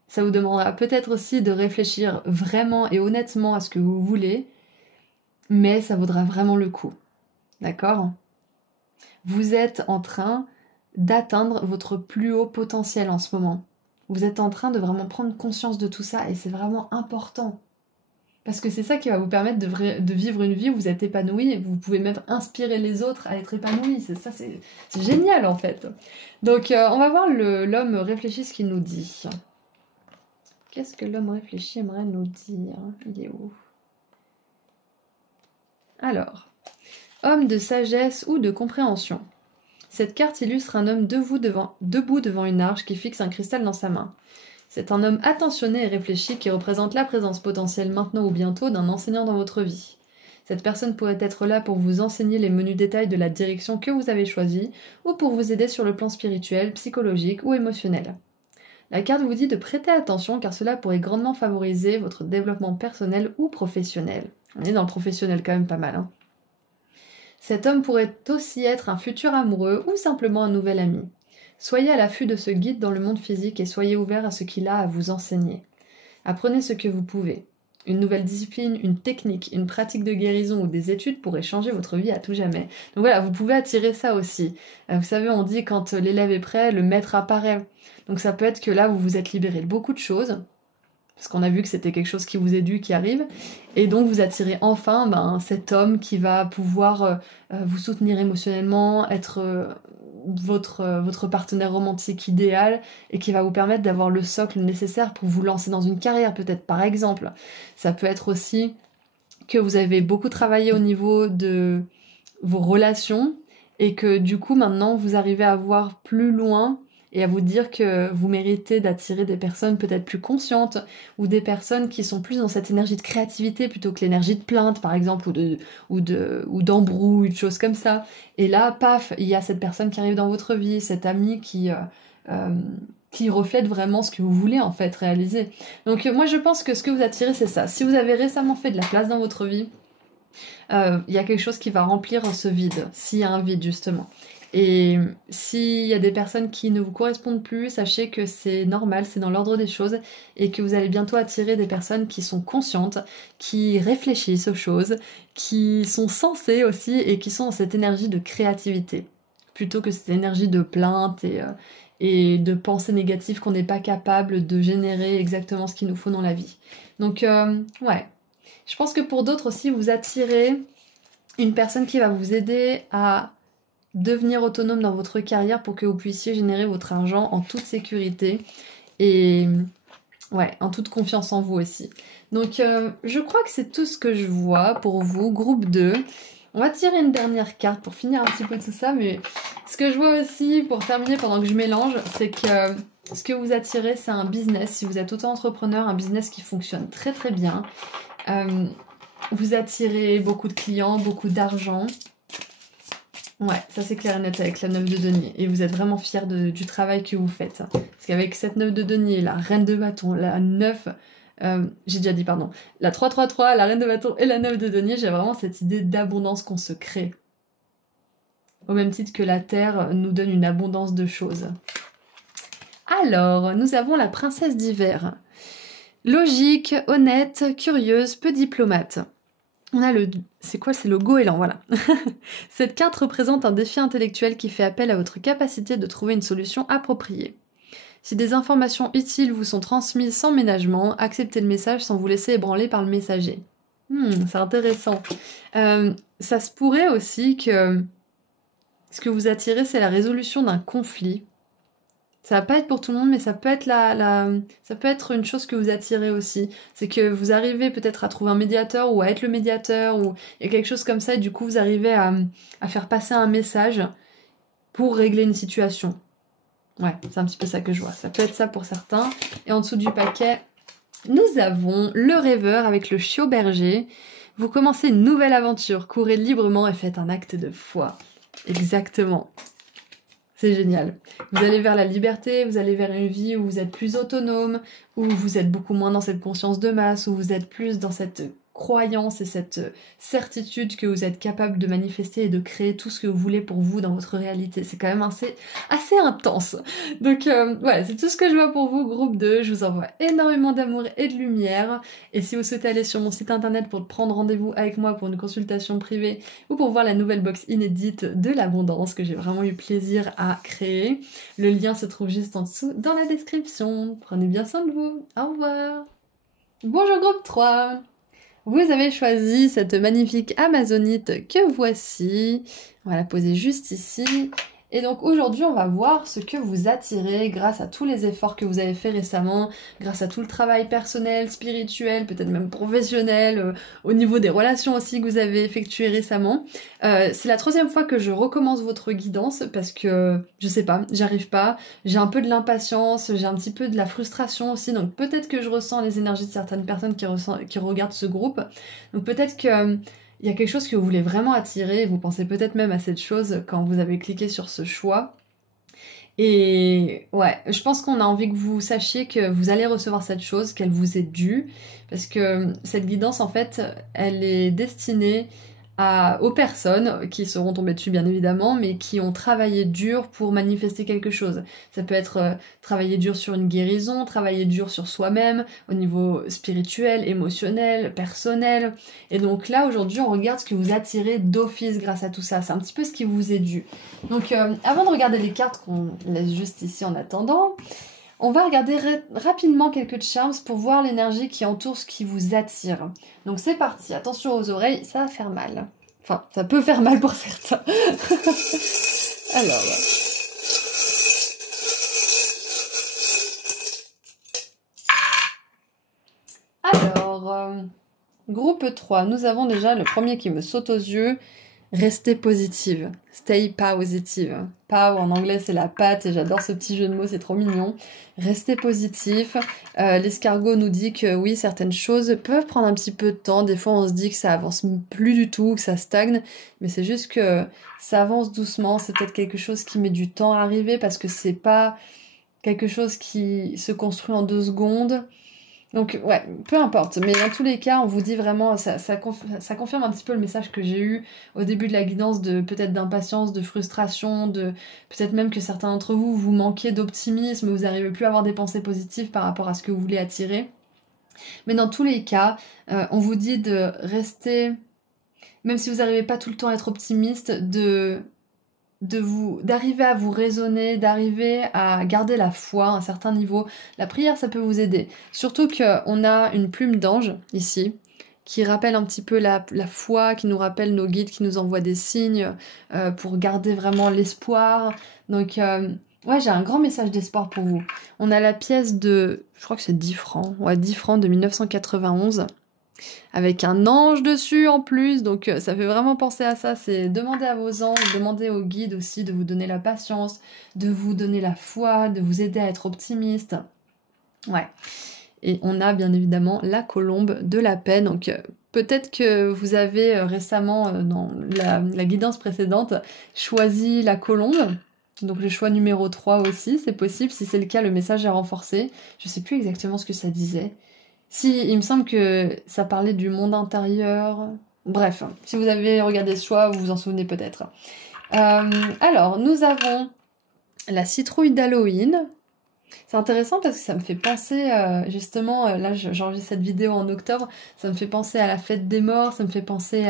ça vous demandera peut-être aussi de réfléchir vraiment et honnêtement à ce que vous voulez, mais ça vaudra vraiment le coup. D'accord ? Vous êtes en train d'atteindre votre plus haut potentiel en ce moment. Vous êtes en train de vraiment prendre conscience de tout ça et c'est vraiment important. Parce que c'est ça qui va vous permettre de vivre une vie où vous êtes épanoui et vous pouvez même inspirer les autres à être épanouis. C'est génial en fait. Donc on va voir l'homme réfléchi ce qu'il nous dit. Qu'est-ce que l'homme réfléchi aimerait nous dire? Il est où? Alors, homme de sagesse ou de compréhension. Cette carte illustre un homme debout devant une arche qui fixe un cristal dans sa main. C'est un homme attentionné et réfléchi qui représente la présence potentielle maintenant ou bientôt d'un enseignant dans votre vie. Cette personne pourrait être là pour vous enseigner les menus détails de la direction que vous avez choisie ou pour vous aider sur le plan spirituel, psychologique ou émotionnel. La carte vous dit de prêter attention car cela pourrait grandement favoriser votre développement personnel ou professionnel. On est dans le professionnel quand même pas mal, hein. Cet homme pourrait aussi être un futur amoureux ou simplement un nouvel ami. Soyez à l'affût de ce guide dans le monde physique et soyez ouvert à ce qu'il a à vous enseigner. Apprenez ce que vous pouvez. Une nouvelle discipline, une technique, une pratique de guérison ou des études pourraient changer votre vie à tout jamais. Donc voilà, vous pouvez attirer ça aussi. Vous savez, on dit quand l'élève est prêt, le maître apparaît. Donc ça peut être que là, vous vous êtes libéré de beaucoup de choses, parce qu'on a vu que c'était quelque chose qui vous est dû, qui arrive, et donc vous attirez enfin cet homme qui va pouvoir vous soutenir émotionnellement, être votre partenaire romantique idéal, et qui va vous permettre d'avoir le socle nécessaire pour vous lancer dans une carrière, peut-être par exemple. Ça peut être aussi que vous avez beaucoup travaillé au niveau de vos relations, et que du coup maintenant vous arrivez à voir plus loin, et à vous dire que vous méritez d'attirer des personnes peut-être plus conscientes ou des personnes qui sont plus dans cette énergie de créativité plutôt que l'énergie de plainte par exemple ou d'embrouille, de choses comme ça. Et là, paf, il y a cette personne qui arrive dans votre vie, cet ami qui reflète vraiment ce que vous voulez en fait réaliser. Donc moi je pense que ce que vous attirez c'est ça. Si vous avez récemment fait de la place dans votre vie, il y a quelque chose qui va remplir ce vide, s'il y a un vide justement. Et s'il y a des personnes qui ne vous correspondent plus, sachez que c'est normal, c'est dans l'ordre des choses et que vous allez bientôt attirer des personnes qui sont conscientes, qui réfléchissent aux choses, qui sont sensées aussi et qui sont dans cette énergie de créativité, plutôt que cette énergie de plainte et de pensées négatives qu'on n'est pas capable de générer exactement ce qu'il nous faut dans la vie. Donc ouais, je pense que pour d'autres aussi, vous attirez une personne qui va vous aider à devenir autonome dans votre carrière pour que vous puissiez générer votre argent en toute sécurité et ouais, en toute confiance en vous aussi. Donc je crois que c'est tout ce que je vois pour vous, groupe 2. On va tirer une dernière carte pour finir un petit peu tout ça, mais ce que je vois aussi, pour terminer pendant que je mélange, c'est que ce que vous attirez, c'est un business. Si vous êtes auto-entrepreneur, un business qui fonctionne très très bien. Vous attirez beaucoup de clients, beaucoup d'argent. Ouais, ça c'est clair et net avec la 9 de denier. Et vous êtes vraiment fiers du travail que vous faites. Parce qu'avec cette 9 de denier, la reine de bâton, la 9... j'ai déjà dit, pardon. La 3-3-3, la reine de bâton et la 9 de denier, j'ai vraiment cette idée d'abondance qu'on se crée. Au même titre que la terre nous donne une abondance de choses. Alors, nous avons la princesse d'hiver. Logique, honnête, curieuse, peu diplomate. On a le... C'est quoi? C'est le goéland, voilà. Cette carte représente un défi intellectuel qui fait appel à votre capacité de trouver une solution appropriée. Si des informations utiles vous sont transmises sans ménagement, acceptez le message sans vous laisser ébranler par le messager. C'est intéressant. Ça se pourrait aussi que ce que vous attirez, c'est la résolution d'un conflit. Ça va pas être pour tout le monde, mais ça peut être ça peut être une chose que vous attirez aussi. C'est que vous arrivez peut-être à trouver un médiateur ou à être le médiateur, ou il y a quelque chose comme ça, et du coup vous arrivez à faire passer un message pour régler une situation. Ouais, c'est un petit peu ça que je vois. Ça peut être ça pour certains. Et en dessous du paquet, nous avons le rêveur avec le chiot berger. Vous commencez une nouvelle aventure, courez librement et faites un acte de foi. Exactement. C'est génial. Vous allez vers la liberté, vous allez vers une vie où vous êtes plus autonome, où vous êtes beaucoup moins dans cette conscience de masse, où vous êtes plus dans cette croyance et cette certitude que vous êtes capable de manifester et de créer tout ce que vous voulez pour vous dans votre réalité. C'est quand même assez intense. Donc voilà, c'est tout ce que je vois pour vous, groupe 2. Je vous envoie énormément d'amour et de lumière. Et si vous souhaitez aller sur mon site internet pour prendre rendez-vous avec moi pour une consultation privée ou pour voir la nouvelle box inédite de l'abondance que j'ai vraiment eu plaisir à créer, le lien se trouve juste en dessous dans la description. Prenez bien soin de vous. Au revoir. Bonjour groupe 3. Vous avez choisi cette magnifique amazonite que voici. On va la poser juste ici. Et donc aujourd'hui, on va voir ce que vous attirez grâce à tous les efforts que vous avez fait récemment, grâce à tout le travail personnel, spirituel, peut-être même professionnel, au niveau des relations aussi que vous avez effectuées récemment. C'est la 3e fois que je recommence votre guidance parce que, je sais pas, j'arrive pas, j'ai un peu de l'impatience, j'ai un petit peu de la frustration aussi, donc peut-être que je ressens les énergies de certaines personnes qui regardent ce groupe. Donc peut-être que... il y a quelque chose que vous voulez vraiment attirer, vous pensez peut-être même à cette chose quand vous avez cliqué sur ce choix. Et ouais, je pense qu'on a envie que vous sachiez que vous allez recevoir cette chose, qu'elle vous est due, parce que cette guidance, en fait, elle est destinée aux personnes qui seront tombées dessus bien évidemment, mais qui ont travaillé dur pour manifester quelque chose. Ça peut être travailler dur sur une guérison, travailler dur sur soi-même, au niveau spirituel, émotionnel, personnel. Et donc là, aujourd'hui, on regarde ce que vous attirez d'office grâce à tout ça. C'est un petit peu ce qui vous est dû. Donc avant de regarder les cartes qu'on laisse juste ici en attendant, on va regarder rapidement quelques charms pour voir l'énergie qui entoure ce qui vous attire. Donc c'est parti, attention aux oreilles, ça va faire mal. Enfin, ça peut faire mal pour certains. Alors, groupe 3, nous avons déjà le premier qui me saute aux yeux. Restez positive, stay positive. Pow en anglais c'est la patte et j'adore ce petit jeu de mots, c'est trop mignon. Restez positif. L'escargot nous dit que oui, certaines choses peuvent prendre un petit peu de temps. Des fois on se dit que ça avance plus du tout, que ça stagne, mais c'est juste que ça avance doucement. C'est peut-être quelque chose qui met du temps à arriver parce que c'est pas quelque chose qui se construit en 2 secondes. Donc ouais, peu importe, mais dans tous les cas, on vous dit vraiment, ça confirme un petit peu le message que j'ai eu au début de la guidance, de peut-être d'impatience, de frustration, de peut-être même que certains d'entre vous, vous manquez d'optimisme, vous n'arrivez plus à avoir des pensées positives par rapport à ce que vous voulez attirer. Mais dans tous les cas, on vous dit de rester, même si vous n'arrivez pas tout le temps à être optimiste, d'arriver à vous raisonner, d'arriver à garder la foi à un certain niveau. La prière, ça peut vous aider. Surtout qu'on a une plume d'ange, ici, qui rappelle un petit peu la foi, qui nous rappelle nos guides, qui nous envoient des signes pour garder vraiment l'espoir. Donc, ouais, j'ai un grand message d'espoir pour vous. On a la pièce de, je crois que c'est 10 francs, ouais, 10 francs de 1991. Avec un ange dessus en plus, donc ça fait vraiment penser à ça, c'est demander à vos anges, demander aux guides aussi de vous donner la patience, de vous donner la foi, de vous aider à être optimiste. Ouais. Et on a bien évidemment la colombe de la paix, donc Peut-être que vous avez récemment, dans la guidance précédente, choisi la colombe. Donc le choix numéro 3 aussi, c'est possible. Si c'est le cas, le message est renforcé. Je sais plus exactement ce que ça disait. Si, il me semble que ça parlait du monde intérieur. Bref, si vous avez regardé ce choix, vous vous en souvenez peut-être. Alors, nous avons la citrouille d'Halloween. C'est intéressant parce que ça me fait penser, justement, là j'enregistre cette vidéo en octobre, ça me fait penser à la fête des morts, ça me fait penser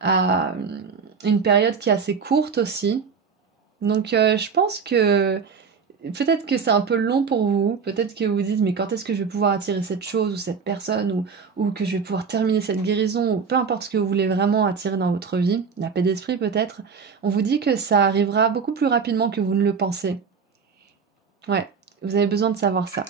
à une période qui est assez courte aussi. Donc je pense que peut-être que c'est un peu long pour vous, peut-être que vous vous dites mais quand est-ce que je vais pouvoir attirer cette chose ou cette personne ou que je vais pouvoir terminer cette guérison ou peu importe ce que vous voulez vraiment attirer dans votre vie, la paix d'esprit peut-être, on vous dit que ça arrivera beaucoup plus rapidement que vous ne le pensez. Ouais, vous avez besoin de savoir ça.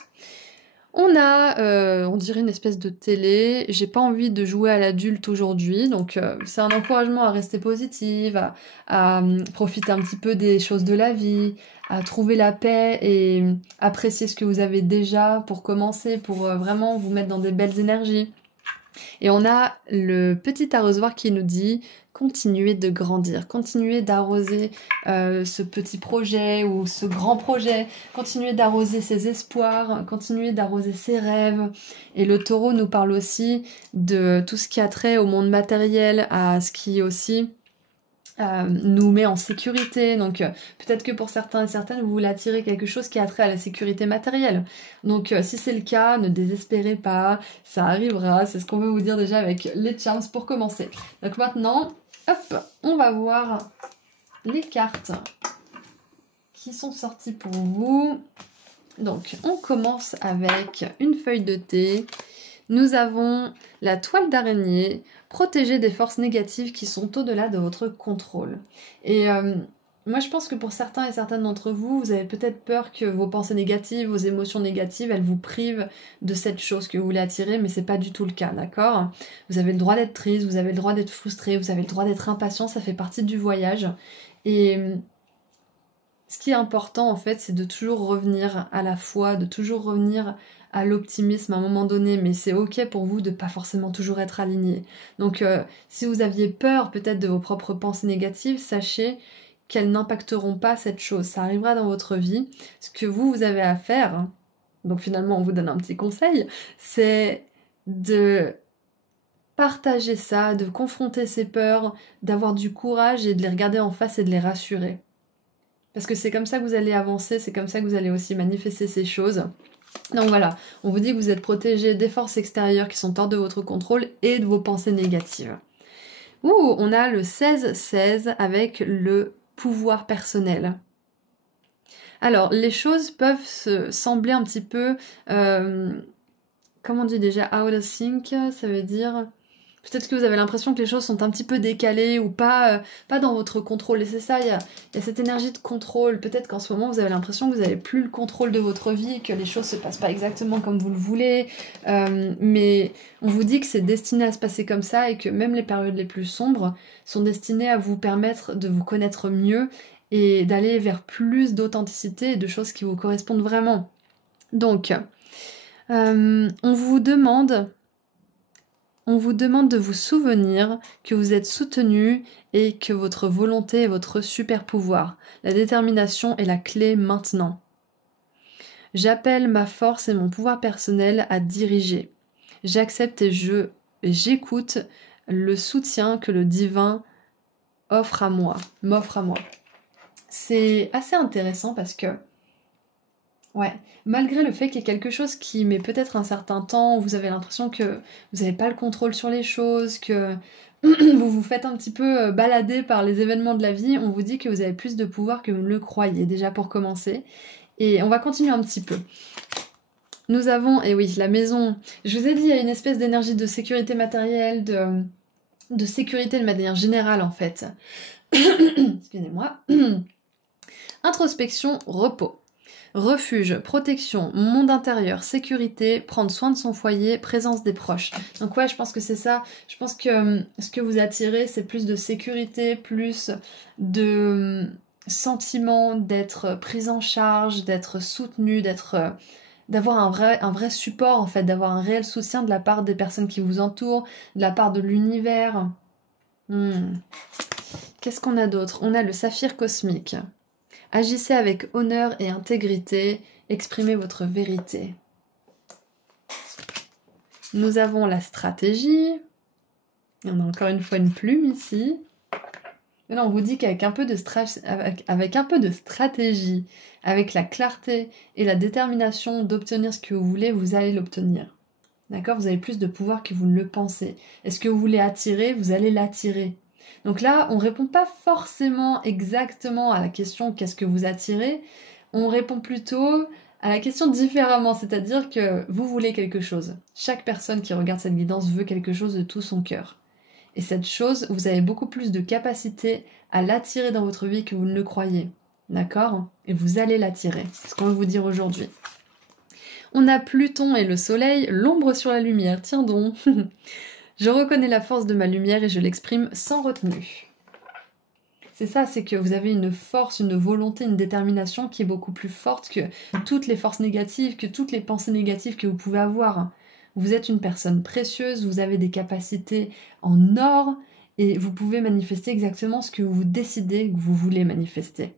On a, on dirait une espèce de télé. J'ai pas envie de jouer à l'adulte aujourd'hui, donc c'est un encouragement à rester positive, à profiter un petit peu des choses de la vie, à trouver la paix et apprécier ce que vous avez déjà pour commencer, pour vraiment vous mettre dans des belles énergies. Et on a le petit arrosoir qui nous dit continuez de grandir, continuez d'arroser ce petit projet ou ce grand projet, continuez d'arroser ses espoirs, continuez d'arroser ses rêves. Et le taureau nous parle aussi de tout ce qui a trait au monde matériel, à ce qui aussi nous met en sécurité. Donc peut-être que pour certains et certaines, vous voulez attirer quelque chose qui a trait à la sécurité matérielle. Donc si c'est le cas, ne désespérez pas, ça arrivera, c'est ce qu'on veut vous dire déjà avec les charms pour commencer. Donc maintenant, hop, on va voir les cartes qui sont sorties pour vous. Donc on commence avec une feuille de thé. Nous avons la toile d'araignée, protégée des forces négatives qui sont au-delà de votre contrôle. Et moi je pense que pour certains et certaines d'entre vous, vous avez peut-être peur que vos pensées négatives, vos émotions négatives, elles vous privent de cette chose que vous voulez attirer, mais c'est pas du tout le cas, d'accord? Vous avez le droit d'être triste, vous avez le droit d'être frustré, vous avez le droit d'être impatient, ça fait partie du voyage. Et ce qui est important en fait, c'est de toujours revenir à la foi, de toujours revenir à l'optimisme à un moment donné, mais c'est ok pour vous de pas forcément toujours être aligné. Donc si vous aviez peur peut-être de vos propres pensées négatives, sachez qu'elles n'impacteront pas cette chose. Ça arrivera dans votre vie. Ce que vous avez à faire, donc finalement on vous donne un petit conseil, c'est de partager ça, de confronter ces peurs, d'avoir du courage et de les regarder en face et de les rassurer. Parce que c'est comme ça que vous allez avancer, c'est comme ça que vous allez aussi manifester ces choses. Donc voilà, on vous dit que vous êtes protégé des forces extérieures qui sont hors de votre contrôle et de vos pensées négatives. Ouh, on a le 16-16 avec le pouvoir personnel. Alors, les choses peuvent sembler un petit peu... comment on dit déjà? Out of sync, ça veut dire... Peut-être que vous avez l'impression que les choses sont un petit peu décalées ou pas dans votre contrôle. Et c'est ça, il y a cette énergie de contrôle. Peut-être qu'en ce moment, vous avez l'impression que vous n'avez plus le contrôle de votre vie, que les choses ne se passent pas exactement comme vous le voulez. Mais on vous dit que c'est destiné à se passer comme ça et que même les périodes les plus sombres sont destinées à vous permettre de vous connaître mieux et d'aller vers plus d'authenticité et de choses qui vous correspondent vraiment. Donc, on vous demande de vous souvenir que vous êtes soutenu et que votre volonté est votre super pouvoir. La détermination est la clé maintenant. J'appelle ma force et mon pouvoir personnel à diriger. J'accepte et j'écoute le soutien que le divin m'offre à moi. C'est assez intéressant parce que ouais, malgré le fait qu'il y ait quelque chose qui met peut-être un certain temps, vous avez l'impression que vous n'avez pas le contrôle sur les choses, que vous vous faites un petit peu balader par les événements de la vie, on vous dit que vous avez plus de pouvoir que vous ne le croyez, déjà pour commencer. Et on va continuer un petit peu. Nous avons, et oui, la maison. Je vous ai dit, il y a une espèce d'énergie de sécurité matérielle, de sécurité de manière générale en fait. Excusez-moi. Introspection, repos. Refuge, protection, monde intérieur, sécurité, prendre soin de son foyer, présence des proches. Donc ouais, je pense que c'est ça. Je pense que ce que vous attirez, c'est plus de sécurité, plus de sentiment d'être prise en charge, d'être soutenu, d'être d'avoir un vrai support en fait, d'avoir un réel soutien de la part des personnes qui vous entourent, de la part de l'univers. Qu'est-ce qu'on a d'autre? On a le saphir cosmique. Agissez avec honneur et intégrité, exprimez votre vérité. Nous avons la stratégie. On a encore une fois une plume ici. Et là, on vous dit qu'avec un peu de stratégie, avec la clarté et la détermination d'obtenir ce que vous voulez, vous allez l'obtenir. D'accord? Vous avez plus de pouvoir que vous ne le pensez. Et ce que vous voulez attirer, vous allez l'attirer. Donc là, on ne répond pas forcément exactement à la question qu'est-ce que vous attirez, on répond plutôt à la question différemment, c'est-à-dire que vous voulez quelque chose. Chaque personne qui regarde cette guidance veut quelque chose de tout son cœur. Et cette chose, vous avez beaucoup plus de capacité à l'attirer dans votre vie que vous ne le croyez. D'accord? Et vous allez l'attirer. C'est ce qu'on veut vous dire aujourd'hui. On a Pluton et le Soleil, l'ombre sur la lumière. Tiens donc. Je reconnais la force de ma lumière et je l'exprime sans retenue. C'est ça, c'est que vous avez une force, une volonté, une détermination qui est beaucoup plus forte que toutes les forces négatives, que toutes les pensées négatives que vous pouvez avoir. Vous êtes une personne précieuse, vous avez des capacités en or et vous pouvez manifester exactement ce que vous décidez que vous voulez manifester.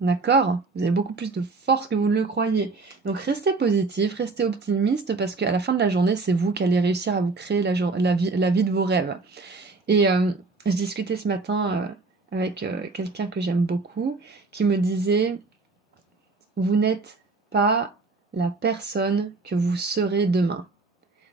D'accord? Vous avez beaucoup plus de force que vous ne le croyez. Donc restez positif, restez optimiste parce qu'à la fin de la journée, c'est vous qui allez réussir à vous créer la vie de vos rêves. Et je discutais ce matin avec quelqu'un que j'aime beaucoup qui me disait « Vous n'êtes pas la personne que vous serez demain ».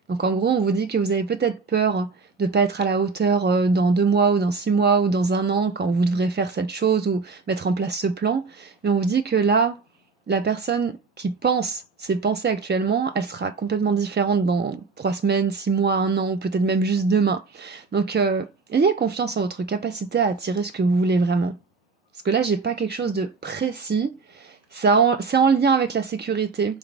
Donc en gros, on vous dit que vous avez peut-être peur de ne pas être à la hauteur dans 2 mois ou dans 6 mois ou dans 1 an quand vous devrez faire cette chose ou mettre en place ce plan. Mais on vous dit que là, la personne qui pense ces pensées actuellement, elle sera complètement différente dans 3 semaines, 6 mois, 1 an ou peut-être même juste demain. Donc ayez confiance en votre capacité à attirer ce que vous voulez vraiment. Parce que là, j'ai pas quelque chose de précis. C'est en lien avec la sécurité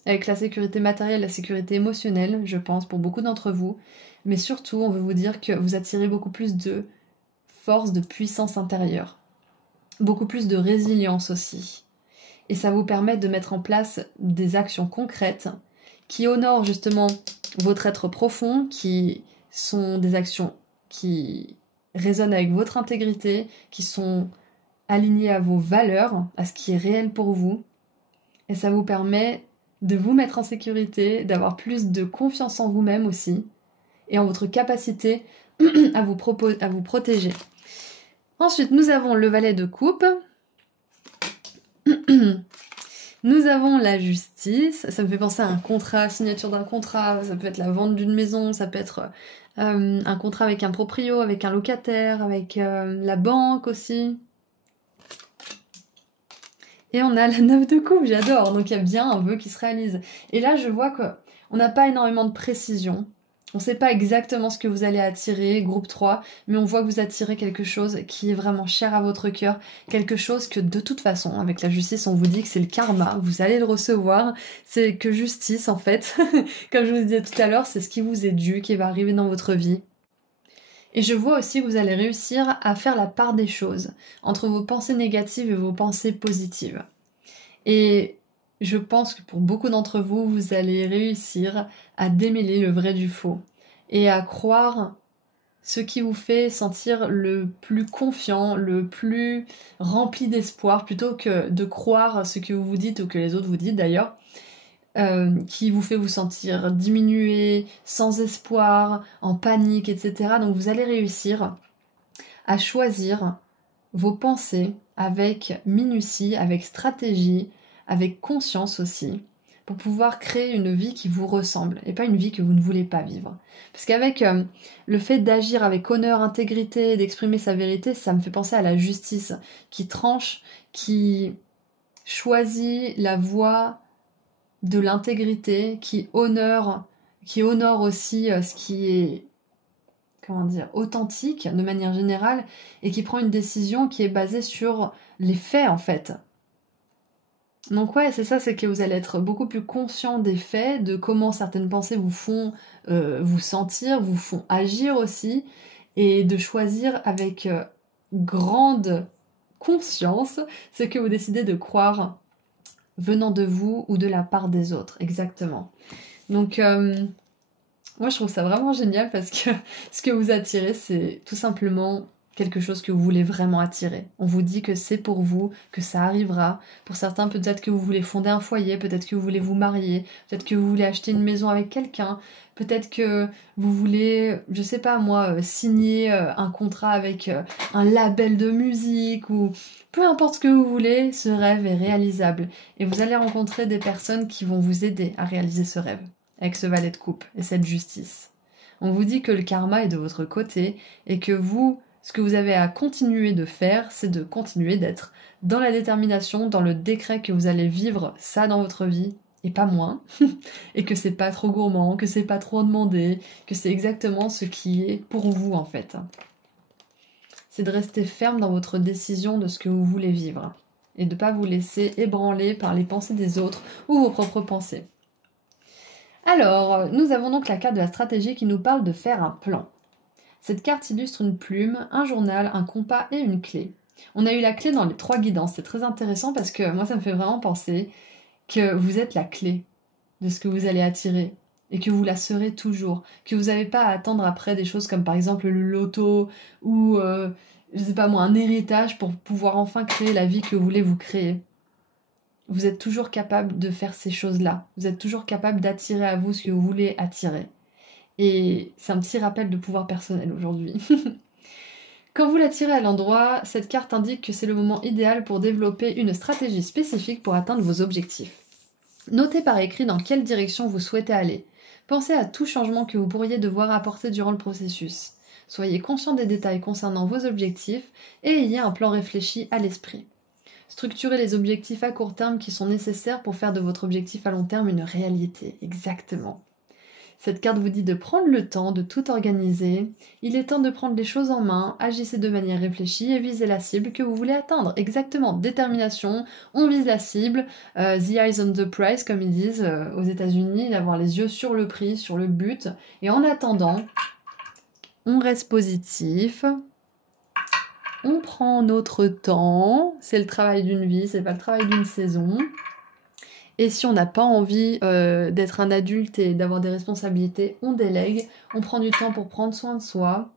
matérielle, la sécurité émotionnelle, je pense, pour beaucoup d'entre vous. Mais surtout, on veut vous dire que vous attirez beaucoup plus de force, de puissance intérieure. Beaucoup plus de résilience aussi. Et ça vous permet de mettre en place des actions concrètes qui honorent justement votre être profond, qui sont des actions qui résonnent avec votre intégrité, qui sont alignées à vos valeurs, à ce qui est réel pour vous. Et ça vous permet de vous mettre en sécurité, d'avoir plus de confiance en vous-même aussi, et en votre capacité à vous protéger. Ensuite, nous avons le valet de coupe. Nous avons la justice. Ça me fait penser à un contrat, signature d'un contrat. Ça peut être la vente d'une maison, ça peut être un contrat avec un proprio, avec un locataire, avec la banque aussi. Et on a la 9 de coupe, j'adore. Donc il y a bien un vœu qui se réalise. Et là, je vois qu'on n'a pas énormément de précision. On ne sait pas exactement ce que vous allez attirer, groupe 3, mais on voit que vous attirez quelque chose qui est vraiment cher à votre cœur, quelque chose que de toute façon, avec la justice, on vous dit que c'est le karma, vous allez le recevoir, c'est que justice en fait, comme je vous disais tout à l'heure, c'est ce qui vous est dû, qui va arriver dans votre vie. Et je vois aussi que vous allez réussir à faire la part des choses entre vos pensées négatives et vos pensées positives. Et je pense que pour beaucoup d'entre vous, vous allez réussir à démêler le vrai du faux et à croire ce qui vous fait sentir le plus confiant, le plus rempli d'espoir, plutôt que de croire ce que vous vous dites ou que les autres vous disent d'ailleurs, qui vous fait vous sentir diminué, sans espoir, en panique, etc. Donc vous allez réussir à choisir vos pensées avec minutie, avec stratégie, avec conscience aussi, pour pouvoir créer une vie qui vous ressemble et pas une vie que vous ne voulez pas vivre. Parce qu'avec le fait d'agir avec honneur, intégrité, d'exprimer sa vérité, ça me fait penser à la justice qui tranche, qui choisit la voie de l'intégrité, qui honore aussi ce qui est, comment dire, authentique de manière générale, et qui prend une décision qui est basée sur les faits en fait. Donc ouais, c'est ça, c'est que vous allez être beaucoup plus conscient des faits, de comment certaines pensées vous font vous sentir, vous font agir aussi, et de choisir avec grande conscience ce que vous décidez de croire venant de vous ou de la part des autres, exactement. Donc, moi je trouve ça vraiment génial parce que ce que vous attirez, c'est tout simplement quelque chose que vous voulez vraiment attirer. On vous dit que c'est pour vous, que ça arrivera. Pour certains, peut-être que vous voulez fonder un foyer, peut-être que vous voulez vous marier, peut-être que vous voulez acheter une maison avec quelqu'un, peut-être que vous voulez, je sais pas moi, signer un contrat avec un label de musique ou peu importe ce que vous voulez, ce rêve est réalisable. Et vous allez rencontrer des personnes qui vont vous aider à réaliser ce rêve, avec ce valet de coupe et cette justice. On vous dit que le karma est de votre côté et que vous, ce que vous avez à continuer de faire, c'est de continuer d'être dans la détermination, dans le décret que vous allez vivre ça dans votre vie, et pas moins, et que c'est pas trop gourmand, que c'est pas trop demandé, que c'est exactement ce qui est pour vous en fait. C'est de rester ferme dans votre décision de ce que vous voulez vivre, et de ne pas vous laisser ébranler par les pensées des autres ou vos propres pensées. Alors, nous avons donc la carte de la stratégie qui nous parle de faire un plan. Cette carte illustre une plume, un journal, un compas et une clé. On a eu la clé dans les 3 guidances, c'est très intéressant parce que moi ça me fait vraiment penser que vous êtes la clé de ce que vous allez attirer et que vous la serez toujours, que vous n'avez pas à attendre après des choses comme par exemple le loto ou je sais pas moi, un héritage pour pouvoir enfin créer la vie que vous voulez vous créer. Vous êtes toujours capable de faire ces choses-là, vous êtes toujours capable d'attirer à vous ce que vous voulez attirer. Et c'est un petit rappel de pouvoir personnel aujourd'hui. Quand vous l'attirez à l'endroit, cette carte indique que c'est le moment idéal pour développer une stratégie spécifique pour atteindre vos objectifs. Notez par écrit dans quelle direction vous souhaitez aller. Pensez à tout changement que vous pourriez devoir apporter durant le processus. Soyez conscient des détails concernant vos objectifs et ayez un plan réfléchi à l'esprit. Structurez les objectifs à court terme qui sont nécessaires pour faire de votre objectif à long terme une réalité. Exactement. Cette carte vous dit de prendre le temps de tout organiser. Il est temps de prendre les choses en main, agissez de manière réfléchie et visez la cible que vous voulez atteindre. Exactement, détermination, on vise la cible, the eyes on the prize comme ils disent aux États-Unis, d'avoir les yeux sur le prix, sur le but. Et en attendant, on reste positif, on prend notre temps, c'est le travail d'une vie, c'est pas le travail d'une saison. Et si on n'a pas envie d'être un adulte et d'avoir des responsabilités, on délègue, on prend du temps pour prendre soin de soi.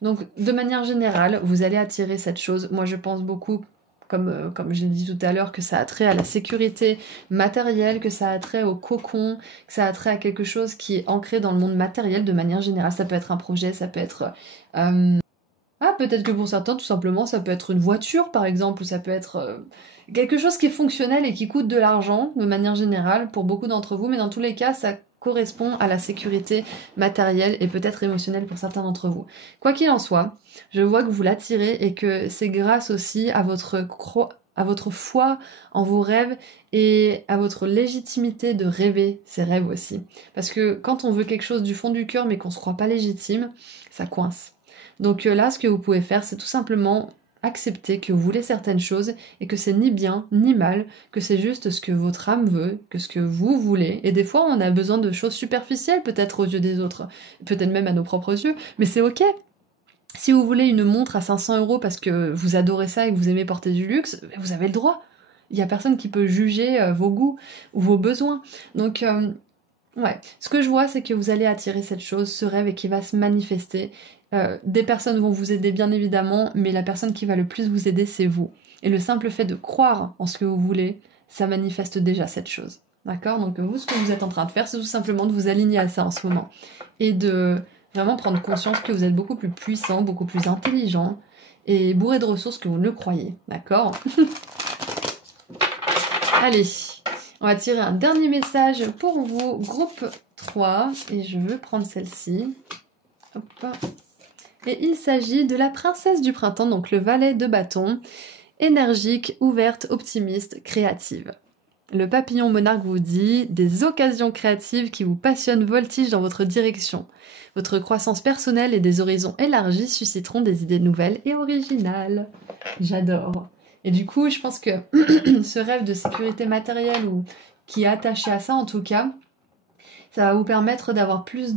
Donc de manière générale, vous allez attirer cette chose. Moi je pense beaucoup, comme je l'ai dit tout à l'heure, que ça a trait à la sécurité matérielle, que ça a trait au cocon, que ça a trait à quelque chose qui est ancré dans le monde matériel de manière générale. Ça peut être un projet, ça peut être... peut-être que pour certains, tout simplement, ça peut être une voiture, par exemple, ou ça peut être quelque chose qui est fonctionnel et qui coûte de l'argent, de manière générale, pour beaucoup d'entre vous, mais dans tous les cas, ça correspond à la sécurité matérielle et peut-être émotionnelle pour certains d'entre vous. Quoi qu'il en soit, je vois que vous l'attirez et que c'est grâce aussi à votre foi en vos rêves et à votre légitimité de rêver ces rêves aussi. Parce que quand on veut quelque chose du fond du cœur mais qu'on se croit pas légitime, ça coince. Donc là, ce que vous pouvez faire, c'est tout simplement accepter que vous voulez certaines choses et que c'est ni bien ni mal, que c'est juste ce que votre âme veut, que ce que vous voulez. Et des fois, on a besoin de choses superficielles, peut-être aux yeux des autres, peut-être même à nos propres yeux, mais c'est ok. Si vous voulez une montre à 500 € parce que vous adorez ça et que vous aimez porter du luxe, vous avez le droit. Il n'y a personne qui peut juger vos goûts ou vos besoins. Donc... ouais, ce que je vois, c'est que vous allez attirer cette chose, ce rêve, et qui va se manifester. Des personnes vont vous aider bien évidemment, mais la personne qui va le plus vous aider, c'est vous. Et le simple fait de croire en ce que vous voulez, ça manifeste déjà cette chose. D'accord? Donc vous, ce que vous êtes en train de faire, c'est tout simplement de vous aligner à ça en ce moment. Et de vraiment prendre conscience que vous êtes beaucoup plus puissant, beaucoup plus intelligent, et bourré de ressources que vous ne le croyez. D'accord? Allez, on va tirer un dernier message pour vous, groupe 3, et je veux prendre celle-ci. Hop. Et il s'agit de la princesse du printemps, donc le valet de bâton, énergique, ouverte, optimiste, créative. Le papillon monarque vous dit des occasions créatives qui vous passionnent voltigent dans votre direction. Votre croissance personnelle et des horizons élargis susciteront des idées nouvelles et originales. J'adore. Et du coup, je pense que ce rêve de sécurité matérielle ou qui est attaché à ça en tout cas, ça va vous permettre d'avoir plus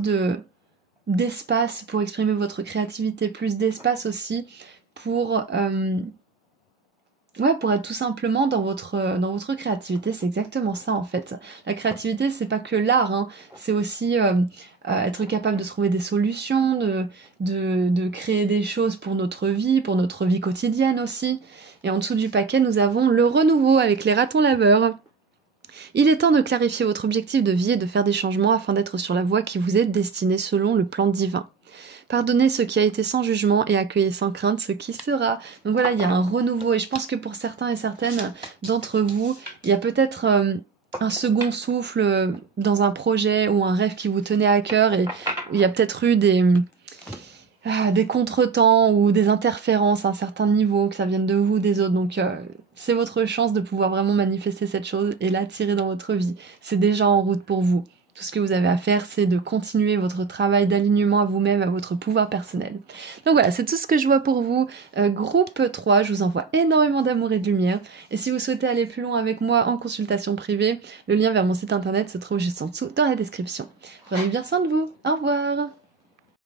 d'espace pour exprimer votre créativité, plus d'espace aussi pour Ouais, pour être tout simplement dans votre créativité, c'est exactement ça en fait. La créativité, c'est pas que l'art, hein, c'est aussi être capable de trouver des solutions, de créer des choses pour notre vie quotidienne aussi. Et en dessous du paquet, nous avons le renouveau avec les ratons laveurs. Il est temps de clarifier votre objectif de vie et de faire des changements afin d'être sur la voie qui vous est destinée selon le plan divin. Pardonnez ce qui a été sans jugement et accueillez sans crainte ce qui sera. Donc voilà, il y a un renouveau et je pense que pour certains et certaines d'entre vous, il y a peut-être un second souffle dans un projet ou un rêve qui vous tenait à cœur et il y a peut-être eu des contretemps ou des interférences à un certain niveau, que ça vienne de vous ou des autres. Donc c'est votre chance de pouvoir vraiment manifester cette chose et l'attirer dans votre vie. C'est déjà en route pour vous. Tout ce que vous avez à faire, c'est de continuer votre travail d'alignement à vous-même, à votre pouvoir personnel. Donc voilà, c'est tout ce que je vois pour vous. Groupe 3, je vous envoie énormément d'amour et de lumière. Et si vous souhaitez aller plus loin avec moi en consultation privée, le lien vers mon site internet se trouve juste en dessous dans la description. Prenez bien soin de vous. Au revoir.